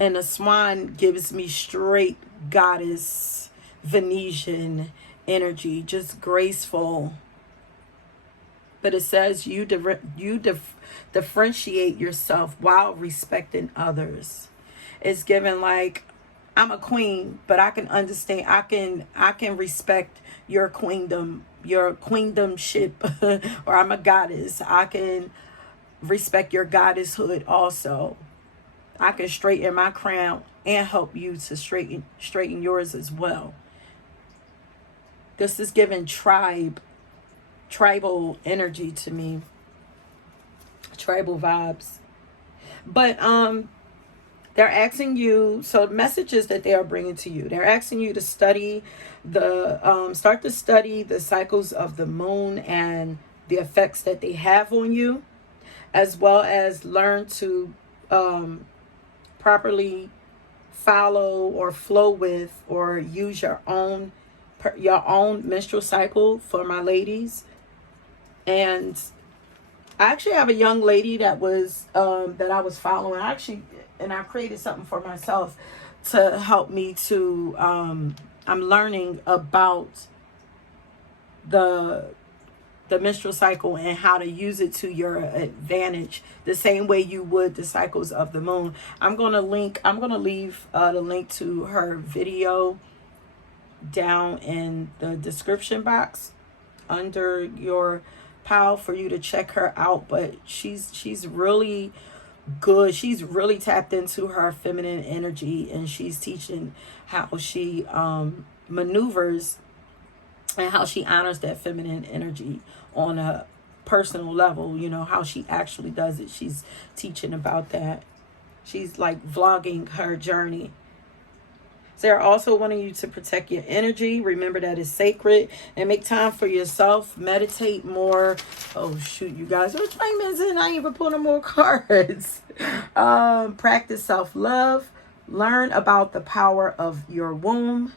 And the swan gives me straight goddess Venetian energy, just graceful. But it says you differentiate yourself while respecting others. It's given like, I'm a queen, but I can understand. I can respect your queendomship, or I'm a goddess. I can respect your goddesshood also. I can straighten my crown and help you to straighten yours as well. This is giving tribal energy to me, tribal vibes. But they're asking you, so messages that they are bringing to you, they're asking you to study start to study the cycles of the moon and the effects that they have on you, as well as learn to properly follow or flow with or use your own menstrual cycle for my ladies. And I actually have a young lady that was that I was following. And I created something for myself to help me to I'm learning about the menstrual cycle and how to use it to your advantage, the same way you would the cycles of the moon. I'm gonna leave the link to her video down in the description box under your pile for you to check her out. But she's really good. She's really tapped into her feminine energy, and she's teaching how she maneuvers and how she honors that feminine energy on a personal level. You know, how she actually does it. She's teaching about that. She's like vlogging her journey. So they're also wanting you to protect your energy. Remember that it's sacred, and make time for yourself. Meditate more. Oh shoot, you guys, we're 20 minutes in. I ain't even pulling more cards. Practice self-love. Learn about the power of your womb.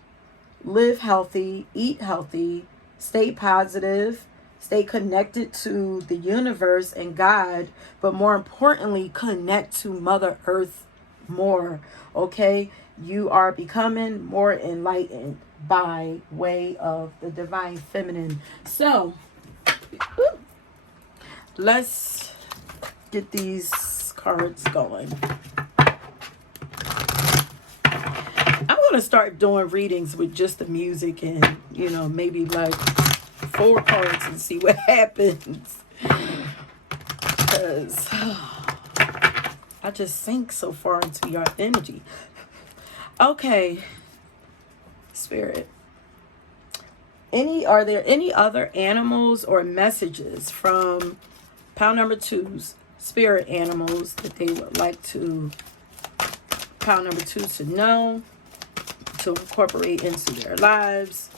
Live healthy. Eat healthy. Stay positive. Stay connected to the universe and God, but more importantly, connect to Mother Earth more. Okay? You are becoming more enlightened by way of the divine feminine. So, let's get these cards going. I'm going to start doing readings with just the music and, you know, maybe like 4 cards and see what happens. Because I just sink so far into your energy. Okay, Spirit. Are there any other animals or messages from pile number 2's spirit animals that they would like to pile number 2 to know, to incorporate into their lives?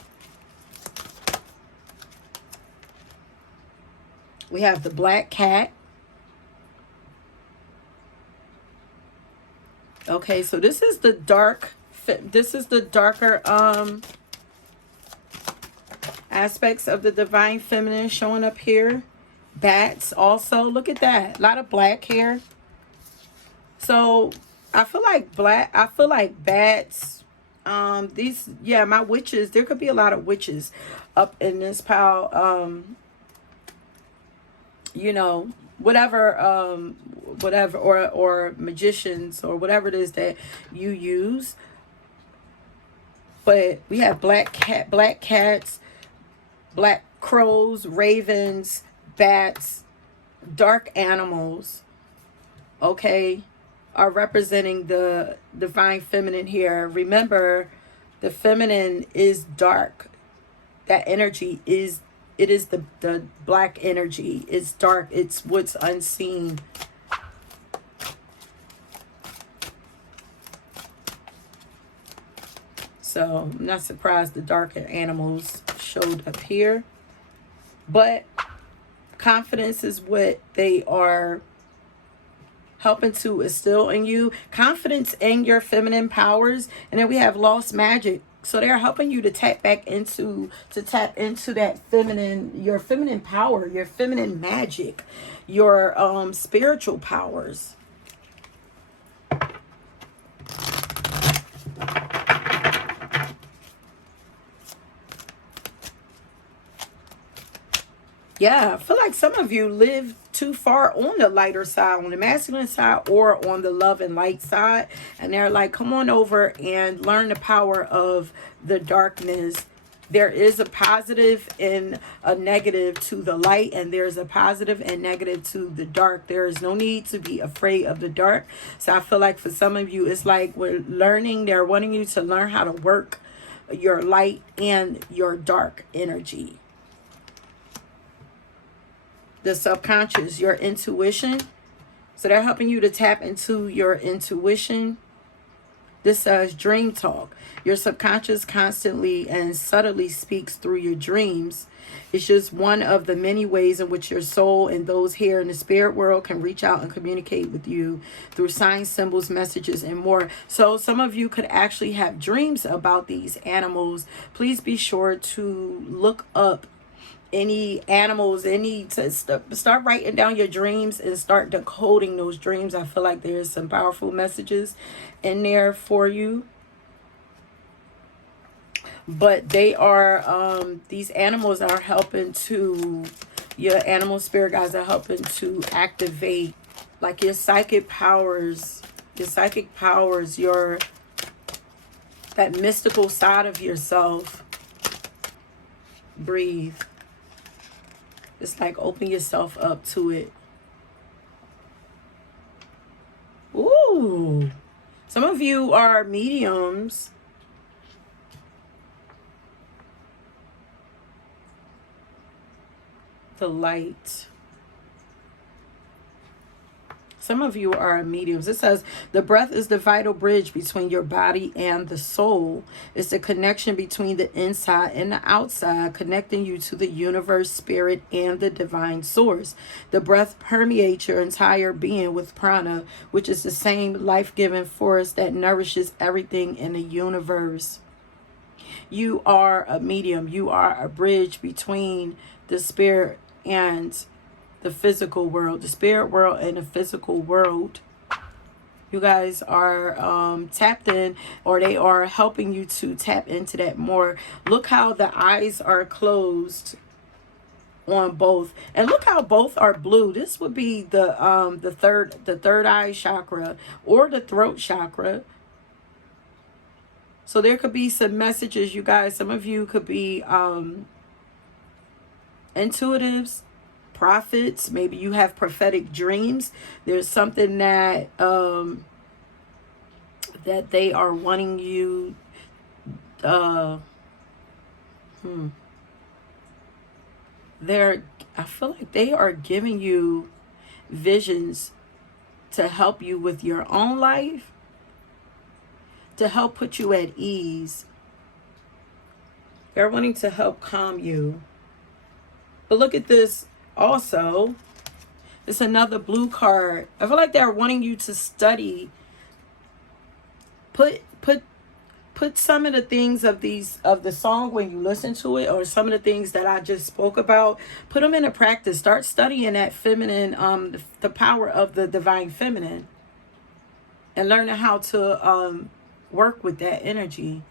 We have the black cat. Okay, so this is the darker aspects of the divine feminine showing up here. Bats also, look at that, a lot of black hair. So I feel like bats These, yeah, my witches, there could be a lot of witches up in this pile. You know, whatever, or magicians, or whatever it is that you use. But we have black cats, black crows, ravens, bats, dark animals, okay, are representing the divine feminine here. Remember, the feminine is dark. That energy is, it is the black energy. It's dark. It's what's unseen. So I'm not surprised the darker animals showed up here. But confidence is what they are helping to instill in you. Confidence in your feminine powers. And then we have lost magic. So they're helping you to tap into that feminine, your feminine power, your feminine magic, your spiritual powers. Yeah, I feel like some of you live too far on the lighter side, on the masculine side, or on the love and light side. And they're like, come on over and learn the power of the darkness. There is a positive and a negative to the light, and there's a positive and negative to the dark. There is no need to be afraid of the dark. So I feel like for some of you, it's like we're learning, they're wanting you to learn how to work your light and your dark energy. The subconscious, your intuition. So they're helping you to tap into your intuition. This says dream talk. Your subconscious constantly and subtly speaks through your dreams. It's just one of the many ways in which your soul and those here in the spirit world can reach out and communicate with you through signs, symbols, messages, and more. So some of you could actually have dreams about these animals. Please be sure to look up any animals, start writing down your dreams and start decoding those dreams. I feel like there's some powerful messages in there for you. But they are, these animals are helping to, your animal spirit guides are helping to activate like your psychic powers, that mystical side of yourself. Breathe. It's like open yourself up to it. Ooh. Some of you are mediums. The light. Some of you are mediums. It says the breath is the vital bridge between your body and the soul. It's the connection between the inside and the outside, connecting you to the universe, spirit, and the divine source. The breath permeates your entire being with prana, which is the same life-giving force that nourishes everything in the universe. You are a medium. You are a bridge between the spirit and the physical world, the spirit world and the physical world. You guys are tapped in, or they are helping you to tap into that more. Look how the eyes are closed on both, and look how both are blue. This would be the third eye chakra or the throat chakra. So there could be some messages, you guys. Some of you could be intuitives, prophets. Maybe you have prophetic dreams. There's something that that they are wanting you I feel like they are giving you visions to help you with your own life, to help put you at ease. They're wanting to help calm you. But look at this. Also, it's another blue card. I feel like they're wanting you to study. Put some of the things of the song when you listen to it, or some of the things that I just spoke about. Put them into practice. Start studying that feminine, the power of the divine feminine, and learning how to work with that energy.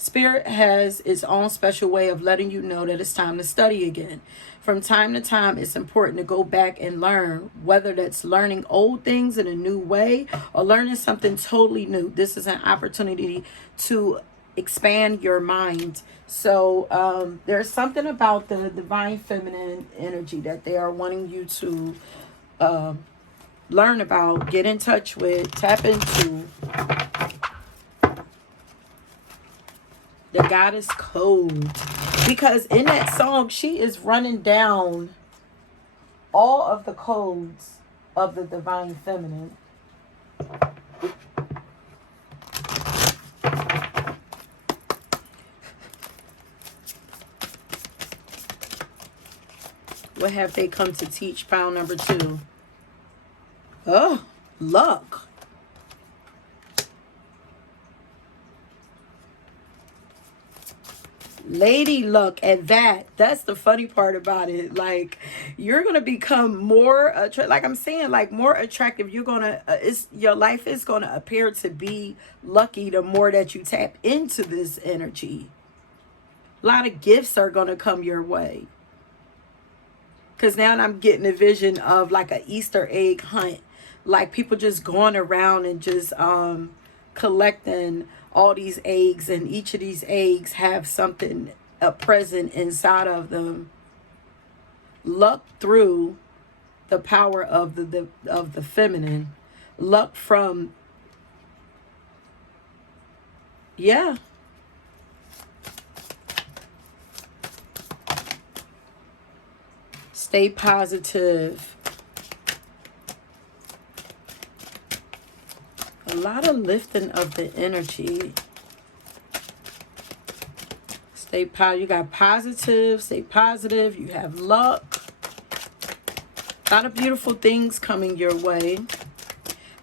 Spirit has its own special way of letting you know that it's time to study again. From time to time, it's important to go back and learn, whether that's learning old things in a new way or learning something totally new. This is an opportunity to expand your mind. So there's something about the divine feminine energy that they are wanting you to learn about, get in touch with, tap into. The goddess code. Because in that song, she is running down all of the codes of the divine feminine. What have they come to teach? Pile number 2. Oh, luck. Lady luck at that. That's the funny part about it. Like, you're gonna become more like I'm saying, like more attractive. You're gonna your life is gonna appear to be lucky the more that you tap into this energy. A lot of gifts are gonna come your way. Because now I'm getting a vision of like an Easter egg hunt, like people just going around and just collecting all these eggs, and each of these eggs have something, a present inside of them. Luck through the power of the feminine. Luck from, yeah. Stay positive. A lot of lifting of the energy. Stay positive. You got positive. Stay positive. You have luck. A lot of beautiful things coming your way.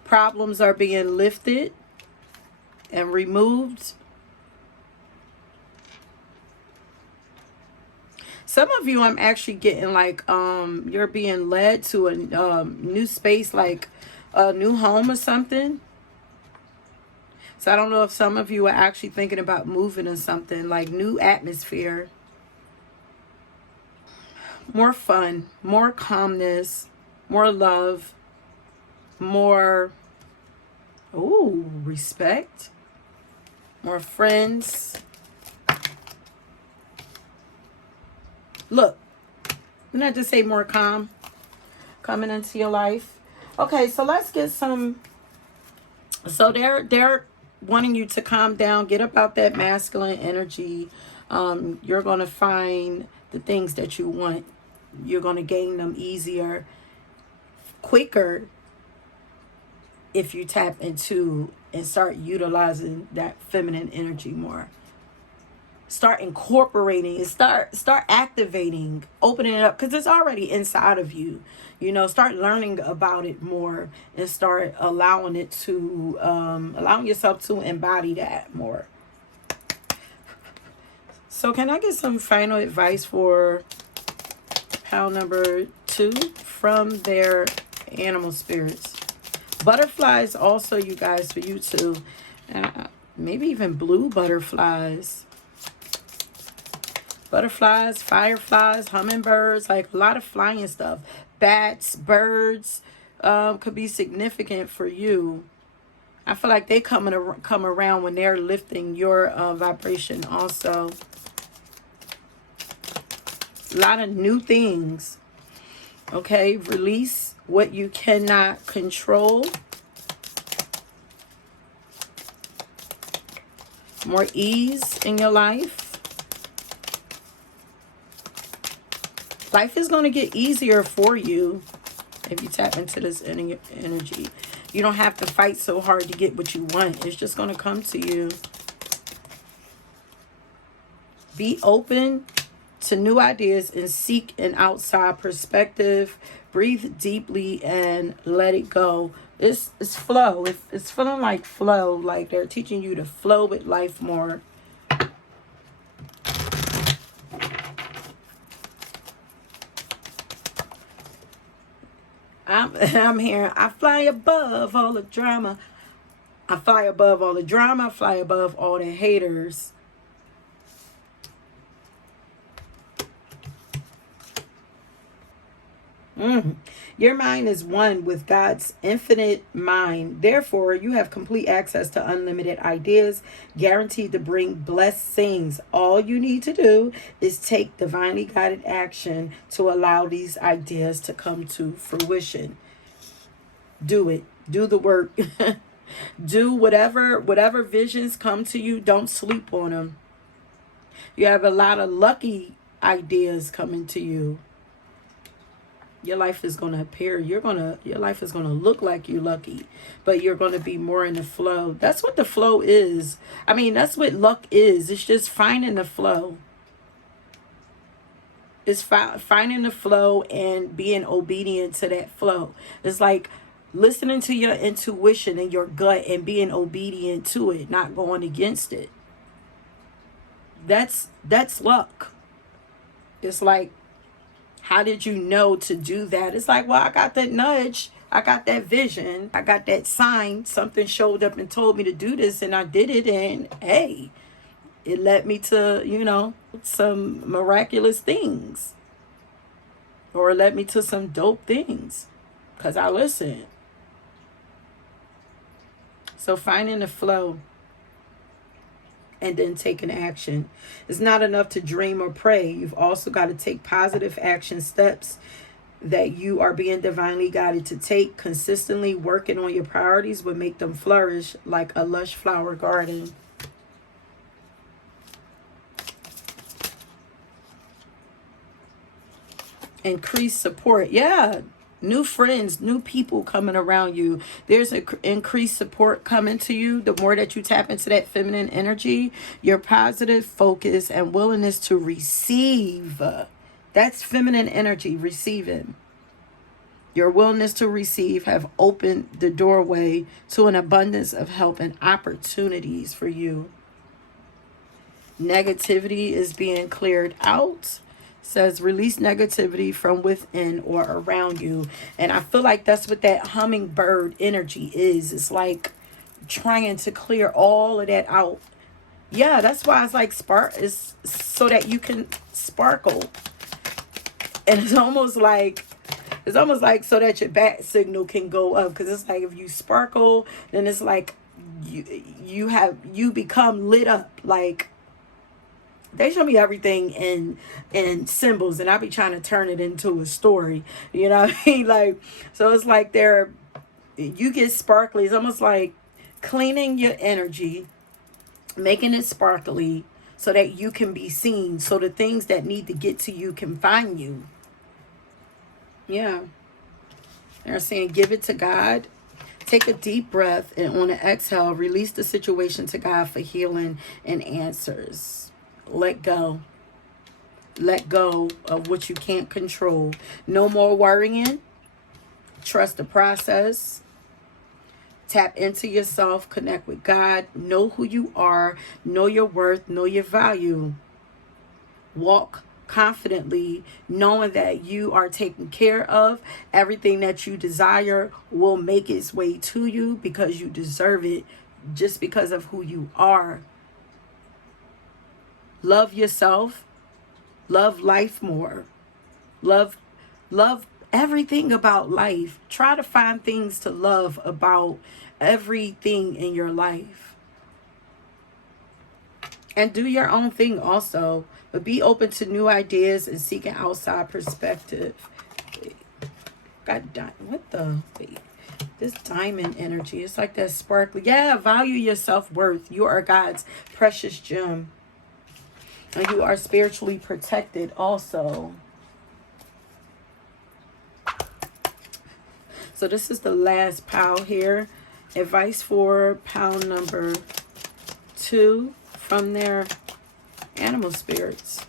Problems are being lifted and removed. Some of you, I'm actually getting like you're being led to a new space, like a new home or something. So I don't know if some of you are actually thinking about moving or something, like new atmosphere. More fun, more calmness, more love, more, respect, more friends. Look, didn't I just say more calm coming into your life? Okay, so let's get some. So they're wanting you to calm down, get up out that masculine energy. You're going to find the things that you want. You're going to gain them easier, quicker, if you tap into and start utilizing that feminine energy more. Start incorporating and start activating, opening it up, because it's already inside of you. You know, start learning about it more and start allowing it to allowing yourself to embody that more. So can I get some final advice for pile number 2 from their animal spirits? Butterflies also, you guys, for you too. Maybe even blue butterflies. Butterflies, fireflies, hummingbirds, like a lot of flying stuff. Bats, birds could be significant for you. I feel like they come around when they're lifting your vibration also. A lot of new things. Okay, release what you cannot control. More ease in your life. Life is going to get easier for you if you tap into this energy. You don't have to fight so hard to get what you want. It's just going to come to you. Be open to new ideas and seek an outside perspective. Breathe deeply and let it go. It's flow. It's feeling like flow, like they're teaching you to flow with life more. I'm here. I fly above all the drama. I fly above all the drama. I fly above all the haters. Your mind is one with God's infinite mind. Therefore, you have complete access to unlimited ideas, guaranteed to bring blessings. All you need to do is take divinely guided action to allow these ideas to come to fruition. Do it. Do the work. Do whatever visions come to you. Don't sleep on them. You have a lot of lucky ideas coming to you. Your life is going to appear. Your life is going to look like you're lucky, but you're going to be more in the flow. That's what the flow is. I mean, that's what luck is. It's just finding the flow. It's finding the flow and being obedient to that flow. It's like listening to your intuition and your gut and being obedient to it, not going against it. That's luck. It's like, how did you know to do that? It's like, well, I got that nudge. I got that vision. I got that sign. Something showed up and told me to do this, and I did it. And hey, it led me to, some miraculous things. Or it led me to some dope things because I listened. So finding the flow and then taking action. It's not enough to dream or pray. You've also got to take positive action steps that you are being divinely guided to take. Consistently working on your priorities will make them flourish like a lush flower garden. Increase support. Yeah. New friends, new people coming around you. There's increased support coming to you. The more that you tap into that feminine energy, your positive focus and willingness to receive. That's feminine energy, receiving. Your willingness to receive have opened the doorway to an abundance of help and opportunities for you. Negativity is being cleared out. Says release negativity from within or around you. And I feel like that's what that hummingbird energy is. It's like trying to clear all of that out. Yeah, that's why it's like is so that you can sparkle. And it's almost like so that your bat signal can go up, because it's like if you sparkle, then it's like you become lit up. Like, they show me everything in symbols, and I be trying to turn it into a story. You know what I mean? Like, so it's like you get sparkly. It's almost like cleaning your energy, making it sparkly so that you can be seen. So the things that need to get to you can find you. Yeah. They're saying give it to God. Take a deep breath, and on an exhale, release the situation to God for healing and answers. Let go. Let go of what you can't control. No more worrying. Trust the process. Tap into yourself. Connect with God. Know who you are. Know your worth. Know your value. Walk confidently, knowing that you are taken care of. Everything that you desire will make its way to you because you deserve it, just because of who you are. Love yourself. Love life more. Love everything about life. Try to find things to love about everything in your life. And do your own thing also. But be open to new ideas and seek an outside perspective. This diamond energy. It's like that sparkly. Yeah, value your self-worth. You are God's precious gem. And you are spiritually protected also. So this is the last pile here. Advice for pile number 2 from their animal spirits.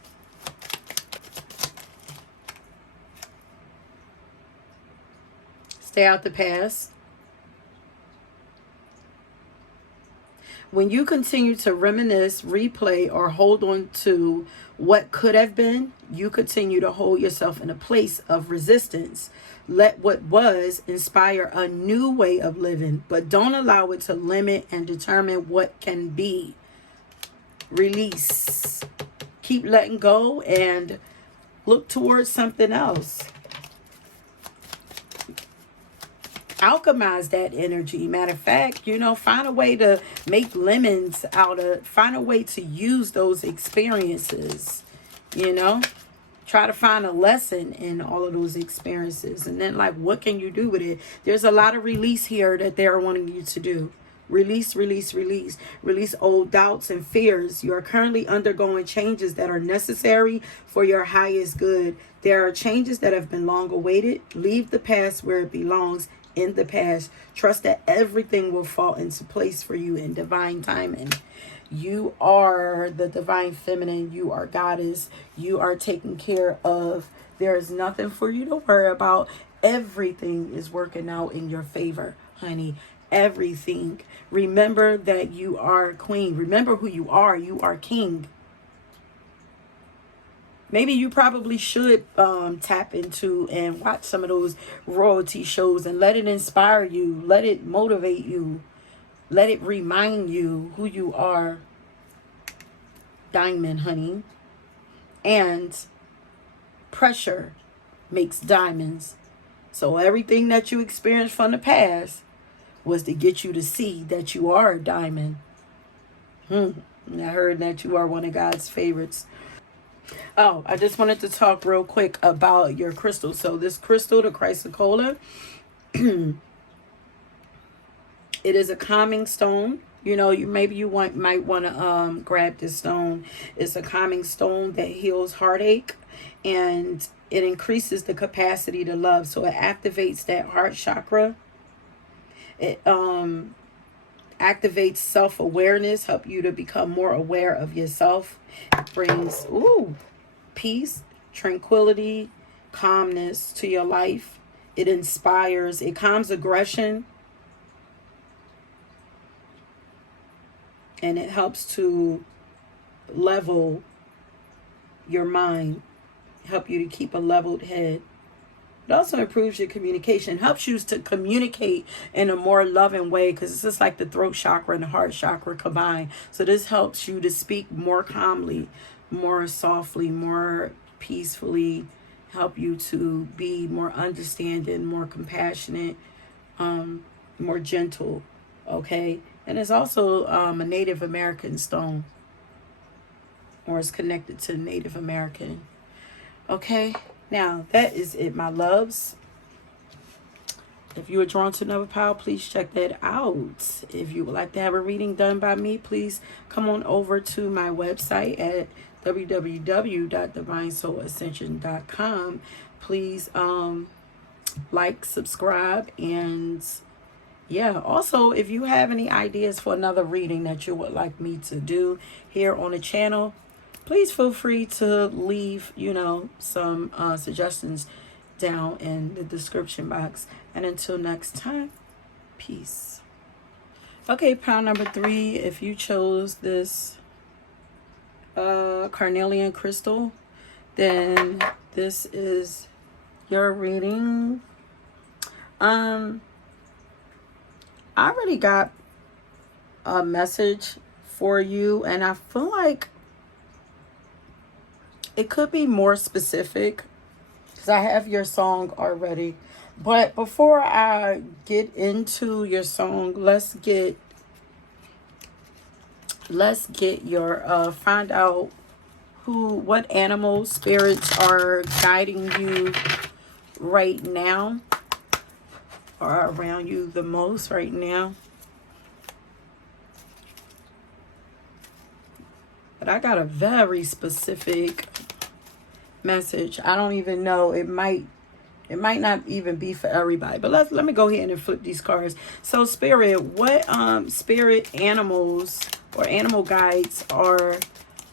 Stay out the past. When you continue to reminisce, replay, or hold on to what could have been, you continue to hold yourself in a place of resistance. Let what was inspire a new way of living, but don't allow it to limit and determine what can be. Release. Keep letting go and look towards something else. alchemize that energy. Matter of fact, you know, find a way to make lemons out of, find a way to use those experiences, you know. Try to find a lesson in all of those experiences. And then, like, what can you do with it? There's a lot of release here that they're wanting you to do. Release, release, release. Release old doubts and fears. You are currently undergoing changes that are necessary for your highest good. There are changes that have been long awaited. Leave the past where it belongs, in the past. Trust that everything will fall into place for you in divine timing. You are the divine feminine. You are goddess. You are taken care of. There is nothing for you to worry about. Everything is working out in your favor, honey. Everything. Remember that you are queen. Remember who you are. You are king. Maybe you probably should tap into and watch some of those royalty shows and let it inspire you. Let it motivate you. Let it remind you who you are. Diamond, honey. And pressure makes diamonds. So everything that you experienced from the past was to get you to see that you are a diamond. And I heard that you are one of God's favorites. Oh, I just wanted to talk real quick about your crystal. So this crystal, the chrysocolla, it is a calming stone. You know, might want to grab this stone. It's a calming stone that heals heartache, and it increases the capacity to love. So it activates that heart chakra. It activates self-awareness, help you to become more aware of yourself. It brings peace, tranquility, calmness to your life. It inspires, it calms aggression. And it helps to level your mind, help you to keep a leveled head. It also improves your communication, helps you to communicate in a more loving way, because it's just like the throat chakra and the heart chakra combined. So this helps you to speak more calmly, more softly, more peacefully, help you to be more understanding, more compassionate, more gentle, okay? And it's also a Native American stone, or it's connected to Native American. Okay, now that is it, my loves. If you are drawn to another pile, please check that out. If you would like to have a reading done by me, please come on over to my website at www.divineintervention.com. Please like, subscribe, and yeah, also, if you have any ideas for another reading that you would like me to do here on the channel, please feel free to leave, you know, some suggestions down in the description box. And until next time, peace. Okay, pile number 3, if you chose this carnelian crystal, then this is your reading. I already got a message for you, and I feel like it could be more specific because I have your song already. But before I get into your song, let's get your find out what animal spirits are guiding you right now, or around you the most right now. But I got a very specific message. I don't even know, it might not even be for everybody, but let me go ahead and flip these cards. So spirit, what spirit animals or animal guides are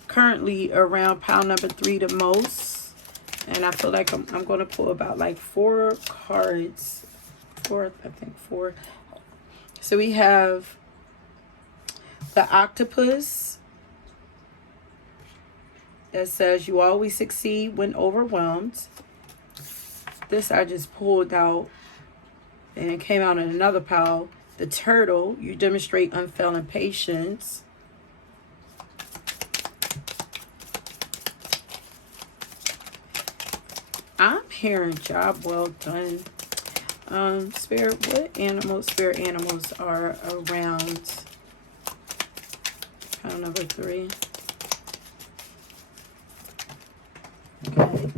currently around pile number 3 the most? And I feel like I'm going to pull about like 4 cards. I think 4. So we have the octopus that says you always succeed when overwhelmed. This I just pulled out and it came out in another pile. The turtle, you demonstrate unfailing patience. I'm hearing job well done. Spirit, what animals, spirit animals are around pile number 3? Okay.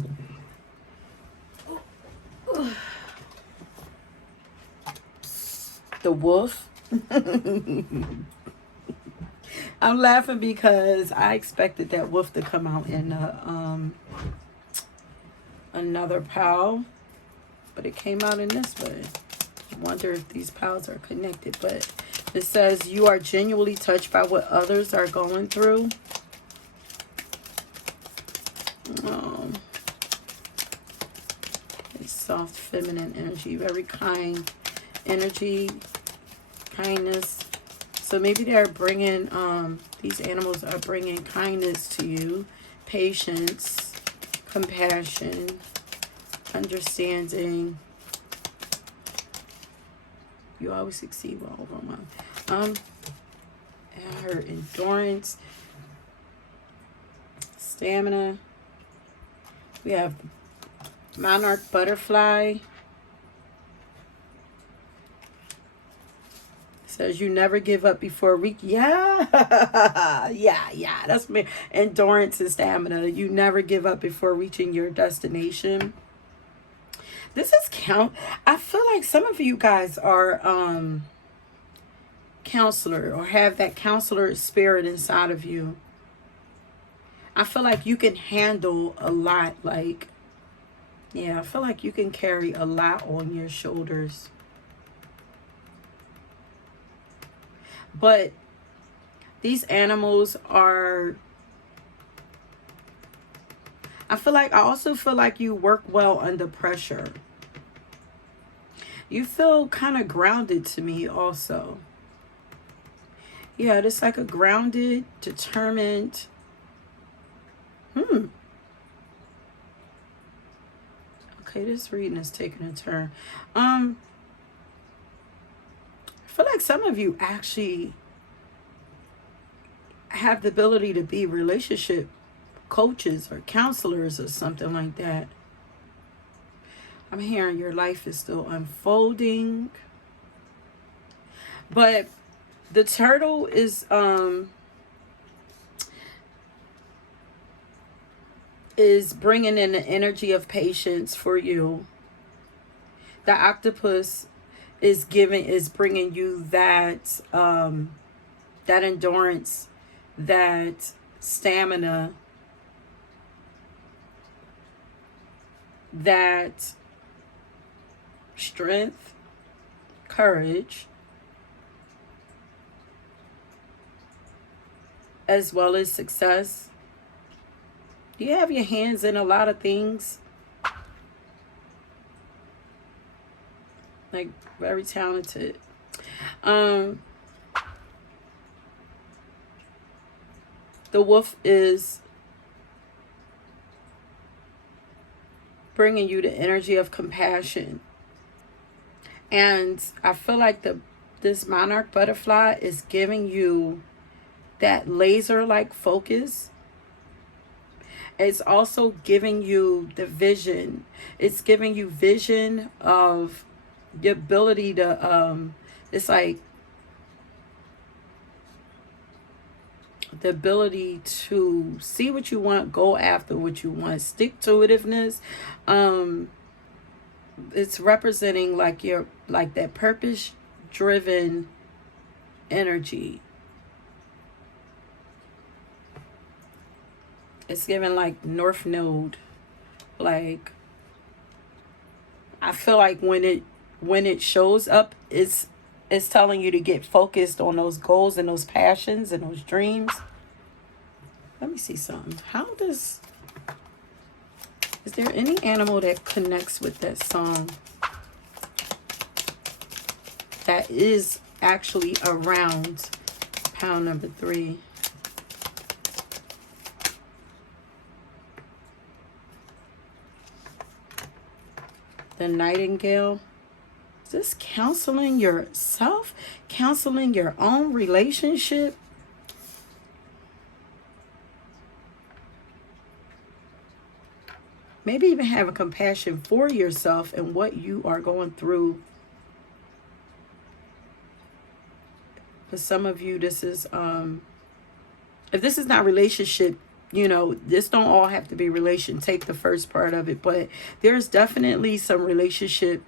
The wolf. I'm laughing because I expected that wolf to come out in another pile, but it came out in this way. I wonder if these piles are connected, but it says you are genuinely touched by what others are going through. It's soft feminine energy, very kind energy, kindness. So maybe they're bringing, these animals are bringing kindness to you, patience, compassion, understanding. You always succeed well over my, her endurance, stamina. We have monarch butterfly. Says you never give up before yeah. That's me. Endurance and stamina. You never give up before reaching your destination. This is I feel like some of you guys are counselor or have that counselor spirit inside of you. I feel like you can handle a lot. Like, yeah, I feel like you can carry a lot on your shoulders. But these animals are, I also feel like you work well under pressure. You feel kind of grounded to me also. Yeah, it's like a grounded, determined. Okay, this reading is taking a turn. I feel like some of you actually have the ability to be relationship coaches or counselors or something like that. I'm hearing your life is still unfolding. But the turtle is bringing in the energy of patience for you. The octopus is bringing you that that endurance, that stamina, that strength, courage, as well as success. You have your hands in a lot of things. Like, very talented. The wolf is bringing you the energy of compassion. And I feel like this monarch butterfly is giving you that laser-like focus. It's also giving you the vision. It's giving you vision of the ability to, it's like the ability to see what you want, go after what you want, stick-to-itiveness. It's representing like that purpose-driven energy. It's giving like North Node. Like, I feel like when it shows up, it's telling you to get focused on those goals and those passions and those dreams. Let me see something. Is there any animal that connects with that song that is actually around pile number 3? The nightingale. Is this counseling yourself? Counseling your own relationship? maybe even having compassion for yourself and what you are going through. For some of you, this is, if this is not relationship, you know, this don't all have to be relation. Take the first part of it, but there's definitely some relationship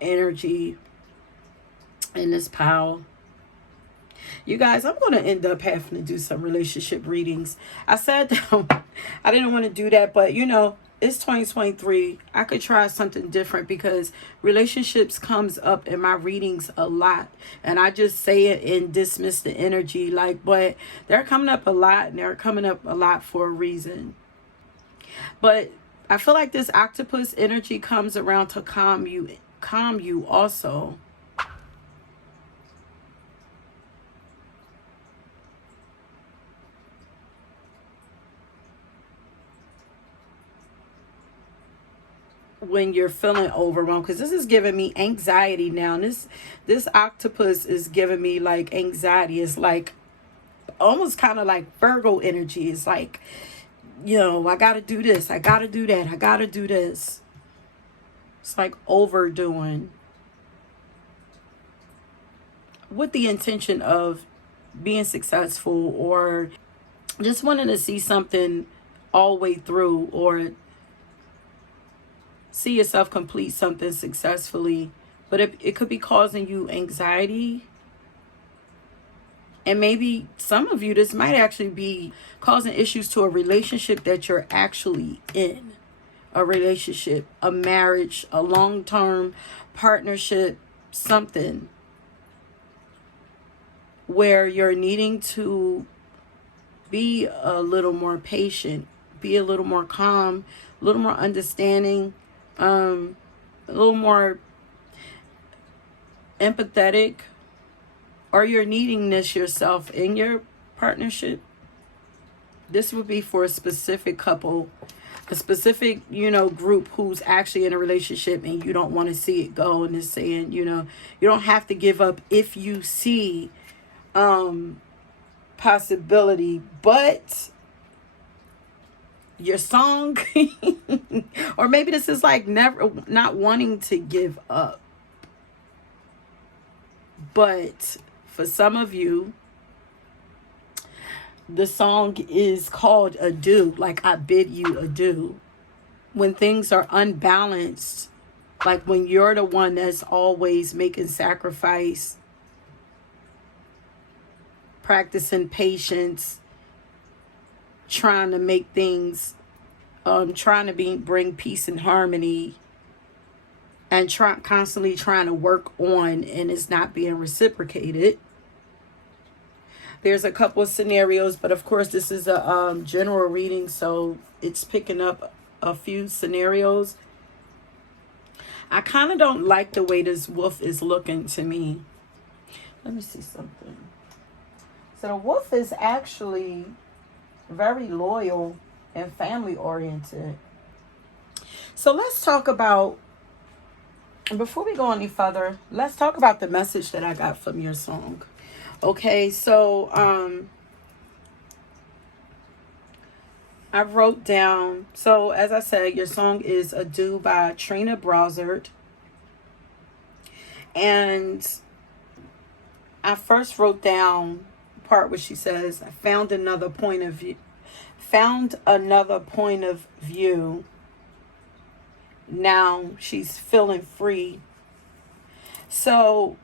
energy in this pile. You guys, I'm going to end up having to do some relationship readings. I sat down. I didn't want to do that, but you know, it's 2023. I could try something different because relationships comes up in my readings a lot. And I just say it and dismiss the energy. Like, but they're coming up a lot, and they're coming up a lot for a reason. But I feel like this octopus energy comes around to calm you also. When you're feeling overwhelmed, because this is giving me anxiety now. And this octopus is giving me like anxiety. It's like almost kind of like Virgo energy. It's like, you know, I gotta do this, I gotta do that, I gotta do this. It's like overdoing with the intention of being successful, or just wanting to see something all the way through, or see yourself complete something successfully. But it could be causing you anxiety. And maybe some of you, this might actually be causing issues to a relationship that you're actually in. A relationship, a marriage, a long-term partnership, something where you're needing to be a little more patient, be a little more calm, a little more understanding, a little more empathetic, or you're needing this yourself in your partnership. This would be for a specific couple, a specific, you know, group who's actually in a relationship and you don't want to see it go, and is saying, you know, you don't have to give up if you see possibility. But your song or maybe this is like not wanting to give up. But for some of you, the song is called adieu, like I bid you adieu. When things are unbalanced, like when you're the one that's always making sacrifice, practicing patience, trying to make things, trying to bring peace and harmony, and constantly trying to work on, and it's not being reciprocated. There's a couple of scenarios, but of course this is a general reading, so it's picking up a few scenarios. I kind of don't like the way this wolf is looking to me. Let me see something. So the wolf is actually very loyal and family oriented. So let's talk about, before we go any further, let's talk about the message that I got from your song. Okay, so I wrote down, so as I said, your song is Adieu by Trina Browsert. And I first wrote down the part where she says, I found another point of view. Now she's feeling free. So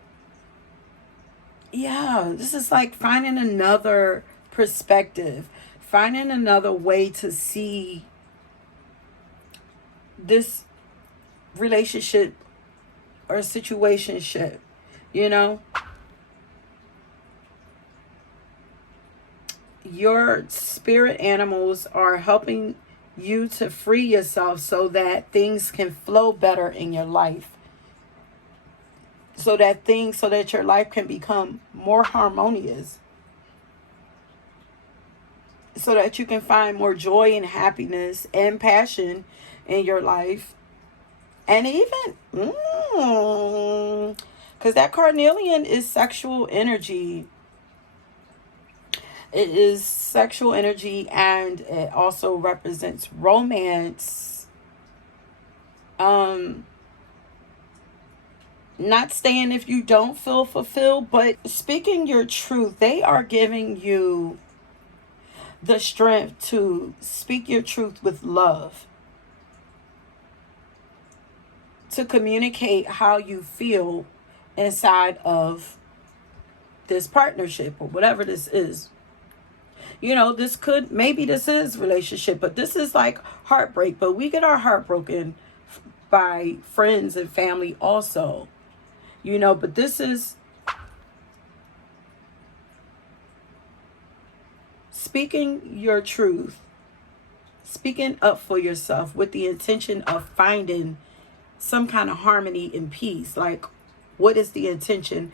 yeah, this is like finding another perspective, finding another way to see this relationship or situationship, you know. Your spirit animals are helping you to free yourself so that things can flow better in your life. So that your life can become more harmonious. So that you can find more joy and happiness and passion in your life. And even, because that carnelian is sexual energy. It is sexual energy, and it also represents romance. Not staying if you don't feel fulfilled, but speaking your truth. They are giving you the strength to speak your truth with love, to communicate how you feel inside of this partnership or whatever this is. You know, maybe this is relationship, but this is like heartbreak. But we get our heart broken by friends and family also. You know, but this is speaking your truth, speaking up for yourself with the intention of finding some kind of harmony and peace. Like, what is the intention?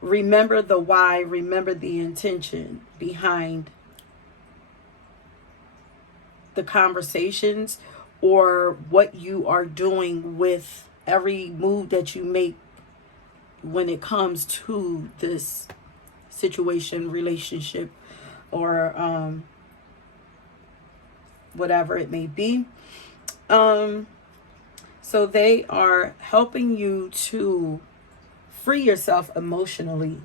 Remember the why, remember the intention behind the conversations or what you are doing with every move that you make when it comes to this situation, relationship, or whatever it may be. So they are helping you to free yourself emotionally.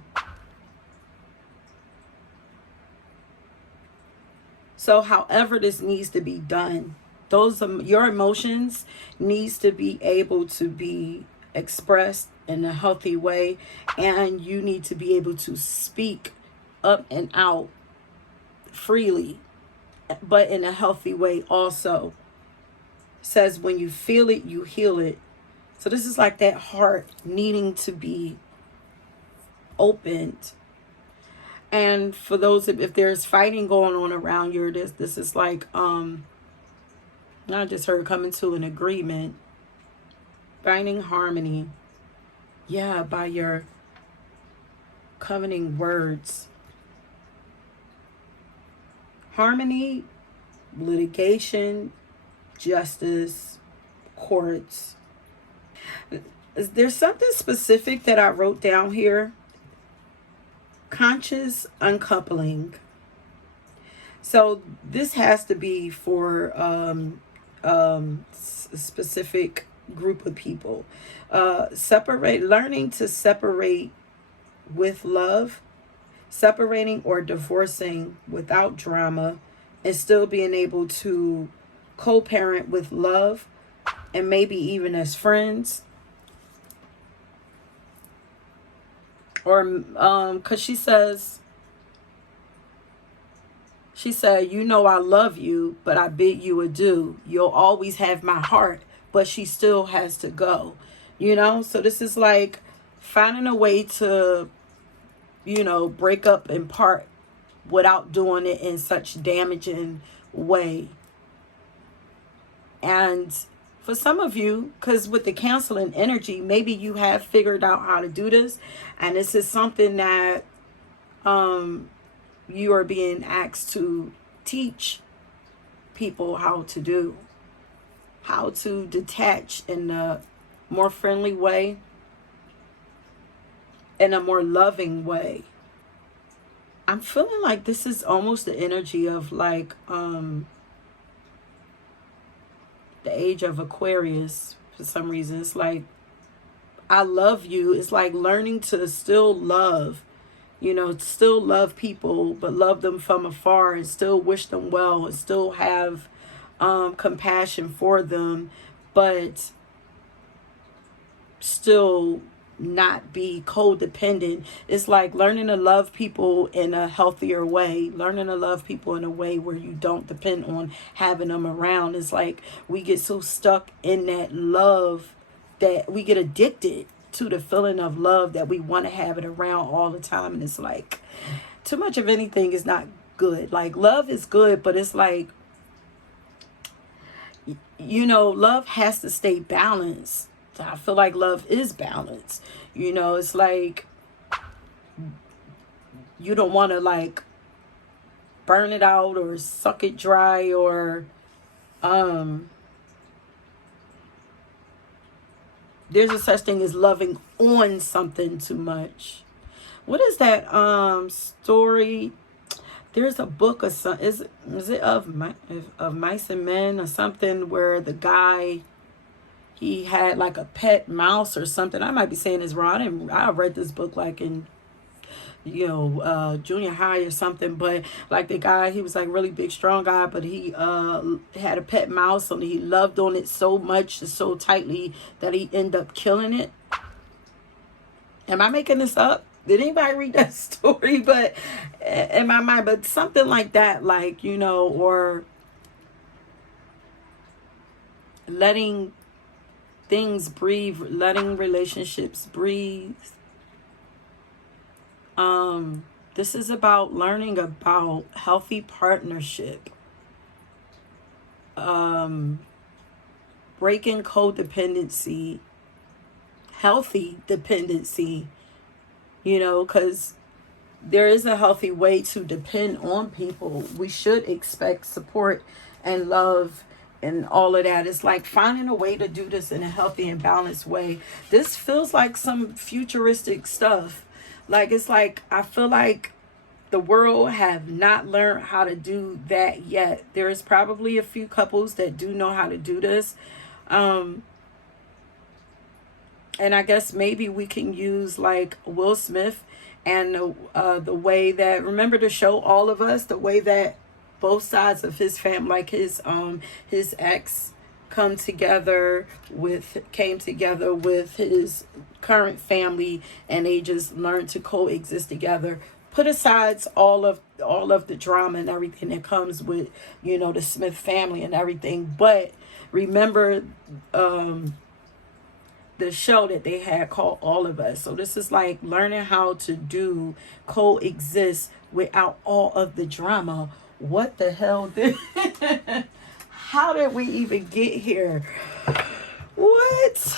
So however this needs to be done, your emotions needs to be able to be expressed in a healthy way, and you need to be able to speak up and out freely, but in a healthy way also. Says when you feel it, you heal it. So this is like that heart needing to be opened. And for those, if there's fighting going on around you, this is like I just heard coming to an agreement, finding harmony. Yeah, by your covenanting words. Harmony, litigation, justice, courts. There's something specific that I wrote down here. Conscious uncoupling. So this has to be for a specific group of people. Learning to separate with love, separating or divorcing without drama, and still being able to co-parent with love, and maybe even as friends. Or because she said, you know, I love you, but I bid you adieu. You'll always have my heart, but she still has to go. You know, so this is like finding a way to, you know, break up and part without doing it in such damaging way. And for some of you, because with the canceling energy, maybe you have figured out how to do this, and this is something that you are being asked to teach people how to do, how to detach in a more friendly way, in a more loving way. I'm feeling like this is almost the energy of like the age of Aquarius. For some reason, it's like, I love you. It's like learning to still love, you know, still love people, but love them from afar and still wish them well and still have compassion for them, but still not be codependent. It's like learning to love people in a healthier way, learning to love people in a way where you don't depend on having them around. It's like we get so stuck in that love that we get addicted to the feeling of love, that we want to have it around all the time. And it's like too much of anything is not good. Like love is good, but it's like, you know, love has to stay balanced. I feel like love is balance. You know, it's like you don't want to like burn it out or suck it dry, or there's a such thing as loving on something too much. What is that story? there's a book of some, is it of Mice and Men or something, where the guy, he had like a pet mouse or something. I might be saying this wrong. I read this book like in, junior high or something, but like the guy, he was like really big, strong guy, but he had a pet mouse and he loved on it so much, so tightly, that he ended up killing it. Am I making this up? Did anybody read that story? But in my mind, but something like that, like, or letting things breathe, letting relationships breathe. This is about learning about healthy partnership, breaking codependency, healthy dependency, because there is a healthy way to depend on people. We should expect support and love and all of that. It's like finding a way to do this in a healthy and balanced way. This feels like some futuristic stuff. Like, it's like, I feel like the world have not learned how to do that yet. There is probably a few couples that do know how to do this. And I guess maybe we can use like Will Smith and the way that, remember the show All of Us, the way that both sides of his family, like his ex came together with his current family, and they just learned to coexist together. Put aside all of the drama and everything that comes with, the Smith family and everything, but remember the show that they had called All of Us. So this is like learning how to coexist without all of the drama. What the hell did how did we even get here? What?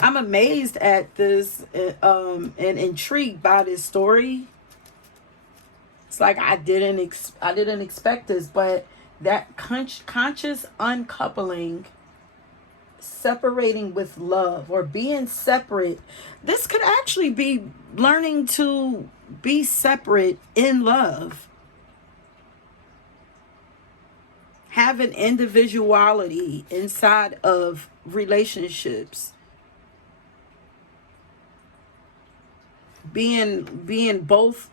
I'm amazed at this and intrigued by this story. It's like I didn't expect this, but that conscious uncoupling, separating with love, or being separate, this could actually be learning to be separate in love. Having individuality inside of relationships. Being both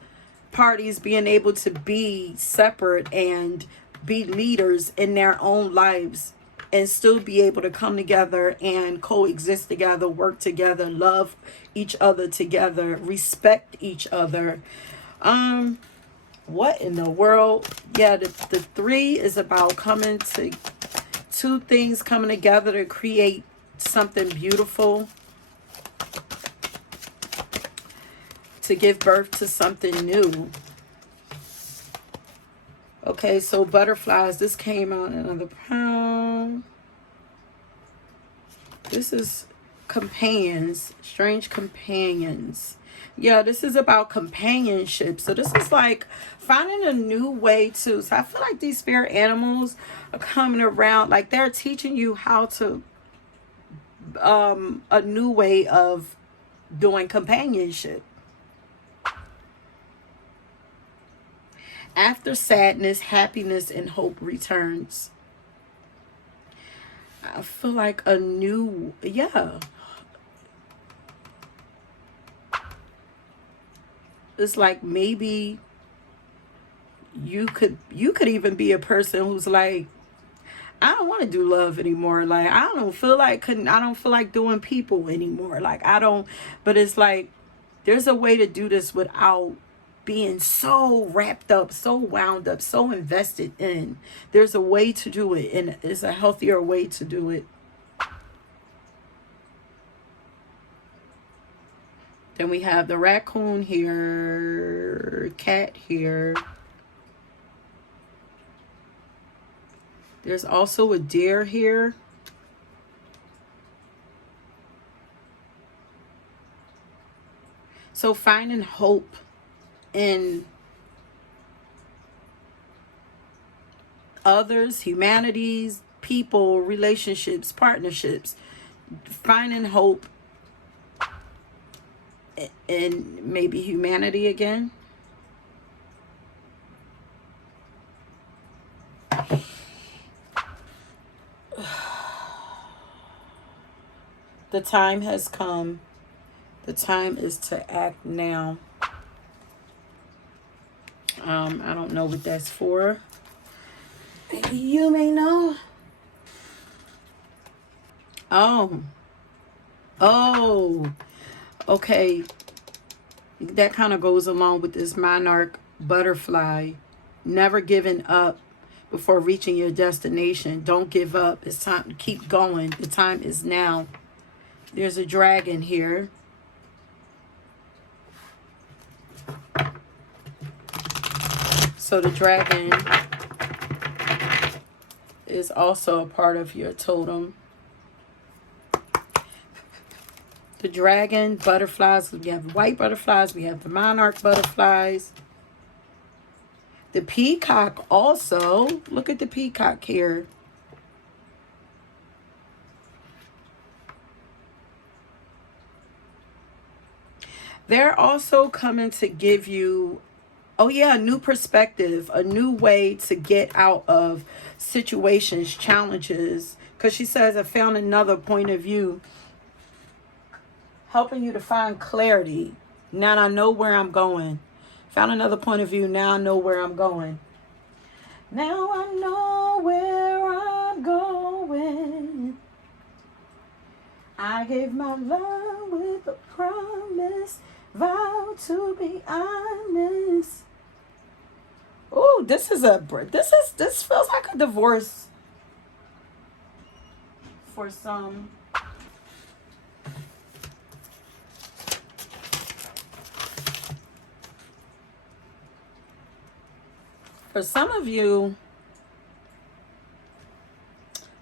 parties being able to be separate and be leaders in their own lives, and still be able to come together and coexist together, work together, love each other together, respect each other. What in the world? Yeah, the 3 is about two things coming together to create something beautiful, to give birth to something new. Okay, so butterflies, this came out in another pound. This is companions, strange companions. Yeah, this is about companionship. So this is like finding a new way to, so I feel like these spirit animals are coming around, like they're teaching you how to, a new way of doing companionship. After sadness, happiness and hope returns. I feel like a new, yeah. It's like maybe you could even be a person who's like, I don't want to do love anymore. Like, I don't feel like doing people anymore. Like, but it's like, there's a way to do this without being so wrapped up, so wound up, so invested in. There's a way to do it, and it's a healthier way to do it. Then we have the raccoon here, cat here. There's also a deer here. So finding hope in others, humanities, people, relationships, partnerships. Finding hope in maybe humanity again. The time has come. The time is to act now. I don't know what that's for. You may know. Oh, okay. That kind of goes along with this monarch butterfly. Never giving up before reaching your destination. Don't give up. It's time to keep going. The time is now. There's a dragon here. So the dragon is also a part of your totem. The dragon, butterflies. We have white butterflies. We have the monarch butterflies. The peacock also. Look at the peacock here. They're also coming to give you, oh yeah, a new perspective, a new way to get out of situations, challenges. Because she says, I found another point of view, helping you to find clarity. Now I know where I'm going. Found another point of view. Now I know where I'm going. Now I know where I'm going. I gave my love with a promise, vow to be honest. Oh, this feels like a divorce for some. For some of you,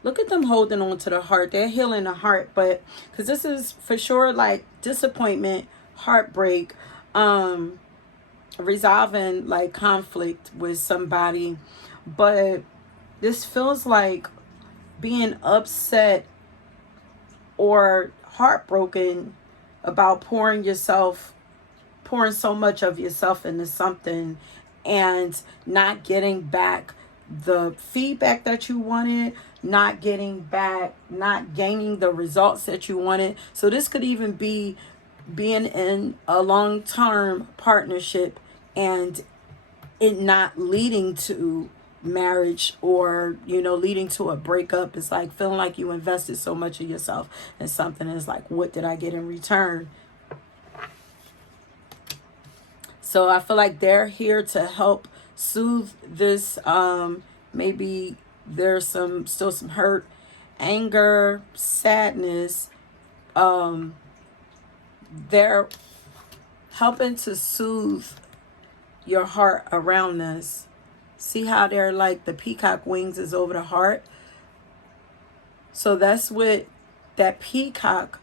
look at them holding on to the heart. They're healing the heart, but because this is for sure like disappointment, heartbreak, resolving like conflict with somebody. But this feels like being upset or heartbroken about pouring so much of yourself into something and not getting back the feedback that you wanted, not gaining the results that you wanted. So this could even be being in a long-term partnership and it not leading to marriage or, leading to a breakup. It's like feeling like you invested so much of yourself in something. It's like, what did I get in return? So I feel like they're here to help soothe this. Maybe there's still some hurt, anger, sadness. They're helping to soothe your heart around this. See how they're like the peacock wings is over the heart. So that's what that peacock,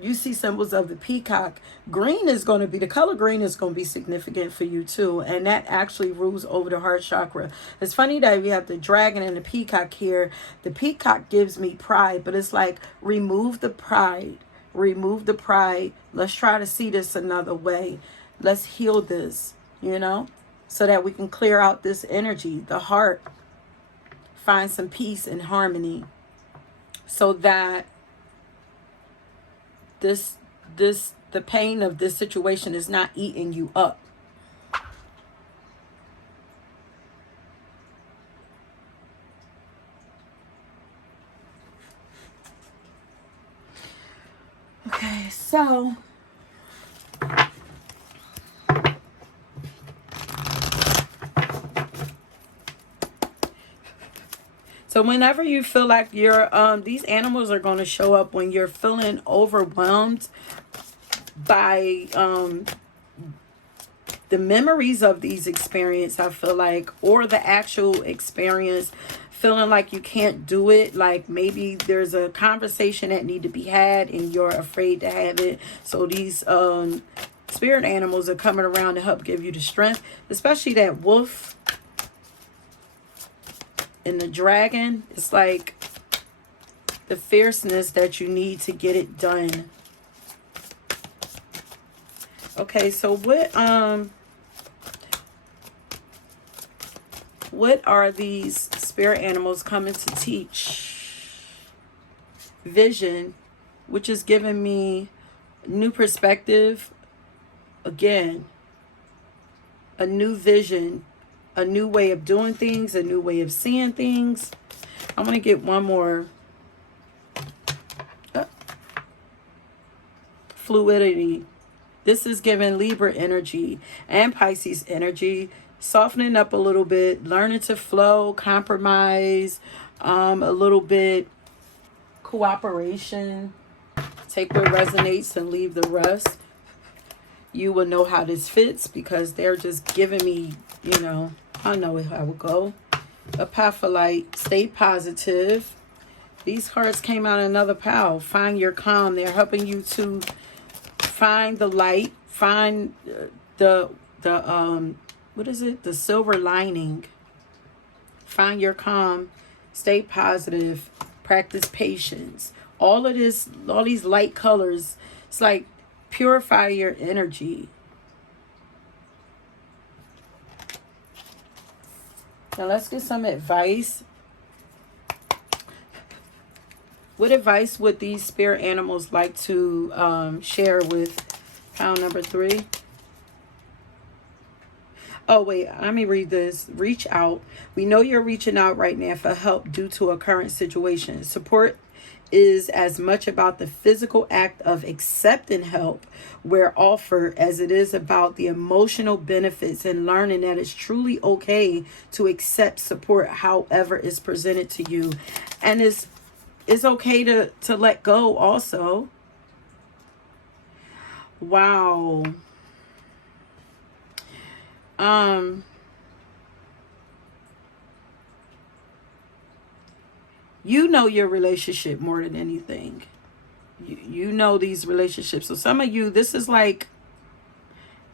you see symbols of the peacock. Green is going to be, the color green is going to be significant for you too. And that actually rules over the heart chakra. It's funny that we have the dragon and the peacock here. The peacock gives me pride, but it's like, remove the pride. Remove the pride. Let's try to see this another way. Let's heal this, so that we can clear out this energy, the heart, find some peace and harmony, so that the pain of this situation is not eating you up. Okay, so whenever you feel like you're these animals are going to show up when you're feeling overwhelmed by the memories of these experiences, I feel like, or the actual experience, feeling like you can't do it. Like maybe there's a conversation that need to be had and you're afraid to have it. So these spirit animals are coming around to help give you the strength, especially that wolf and the dragon. It's like the fierceness that you need to get it done. Okay, so what are these spirit animals coming to teach? Vision, which is giving me new perspective. Again, a new vision, a new way of doing things, a new way of seeing things. I'm going to get one more. Fluidity. This is giving Libra energy and Pisces energy, softening up a little bit, learning to flow, compromise, a little bit, cooperation. Take what resonates and leave the rest. You will know how this fits because they're just giving me, you know, I know how it will go. A path for light. Stay positive. These cards came out another pile. Find your calm. They're helping you to find the light. Find the what is it? The silver lining. Find your calm. Stay positive. Practice patience. All of this, all these light colors, it's like purify your energy. Now let's get some advice. What advice would these spirit animals like to share with pile number 3? Oh, wait, let me read this. Reach out. We know you're reaching out right now for help due to a current situation. Support is as much about the physical act of accepting help where offered as it is about the emotional benefits and learning that it's truly okay to accept support however it's presented to you. And it's okay to let go also. Wow. You know your relationship more than anything. You know these relationships. So some of you, this is like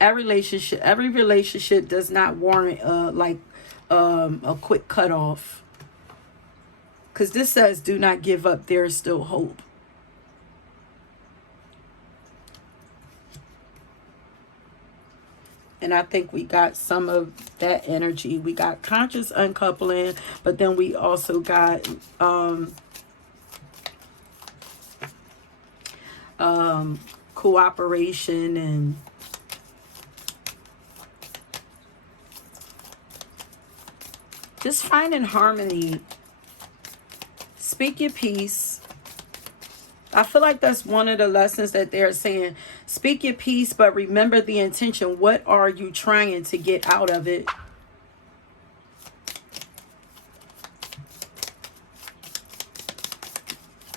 a relationship. Every relationship does not warrant a quick cutoff. Because this says, do not give up. There is still hope. And I think we got some of that energy. We got conscious uncoupling, but then we also got cooperation and just finding harmony. Speak your peace. I feel like that's one of the lessons that they're saying. Speak your peace, but remember the intention. What are you trying to get out of it?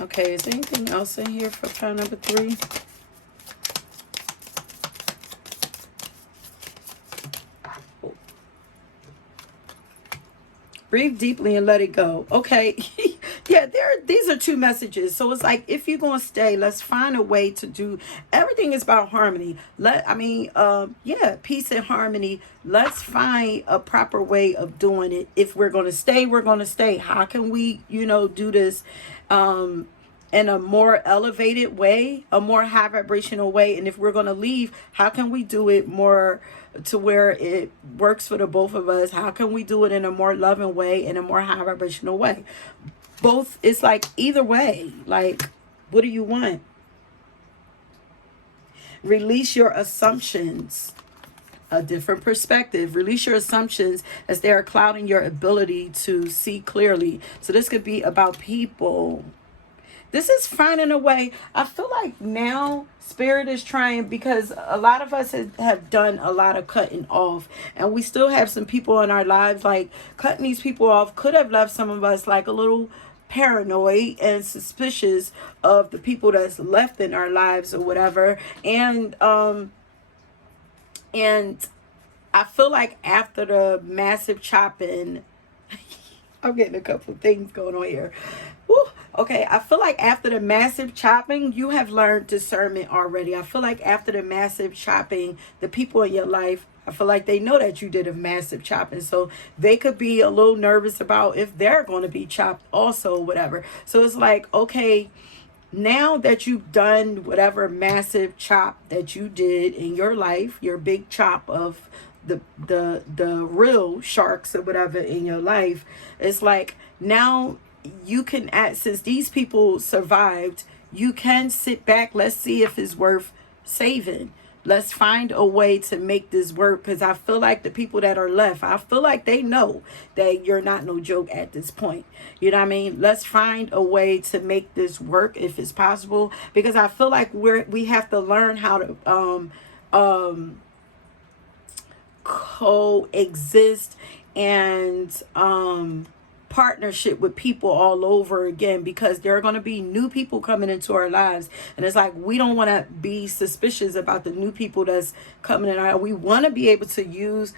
Okay, is there anything else in here for pile number 3? Breathe deeply and let it go. Okay. Yeah, these are 2 messages. So it's like, if you're going to stay, let's find a way to do. Everything is about harmony. Peace and harmony. Let's find a proper way of doing it. If we're going to stay, we're going to stay. How can we, do this in a more elevated way, a more high vibrational way? And if we're going to leave, how can we do it more to where it works for the both of us? How can we do it in a more loving way, in a more high vibrational way? Both, it's like either way. Like, what do you want? Release your assumptions. A different perspective. Release your assumptions as they are clouding your ability to see clearly. So this could be about people. This is finding a way. I feel like now Spirit is trying, because a lot of us have done a lot of cutting off, and we still have some people in our lives, like cutting these people off could have left some of us like a little paranoid and suspicious of the people that's left in our lives or whatever. And I feel like after the massive chopping, I'm getting a couple of things going on here. Woo. Okay, I feel like after the massive chopping, you have learned discernment already. I feel like after the massive chopping, the people in your life, I feel like they know that you did a massive chopping. So they could be a little nervous about if they're going to be chopped also, whatever. So it's like, okay, now that you've done whatever massive chop that you did in your life, your big chop of the real sharks or whatever in your life, it's like now you can act, since these people survived, you can sit back. Let's see if it's worth saving. Let's find a way to make this work, because I feel like the people that are left, I feel like they know that you're not no joke at this point. You know what I mean? Let's find a way to make this work if it's possible, because I feel like we have to learn how to coexist and partnership with people all over again, because there are going to be new people coming into our lives, and it's like we don't want to be suspicious about the new people that's coming in. We want to be able to use,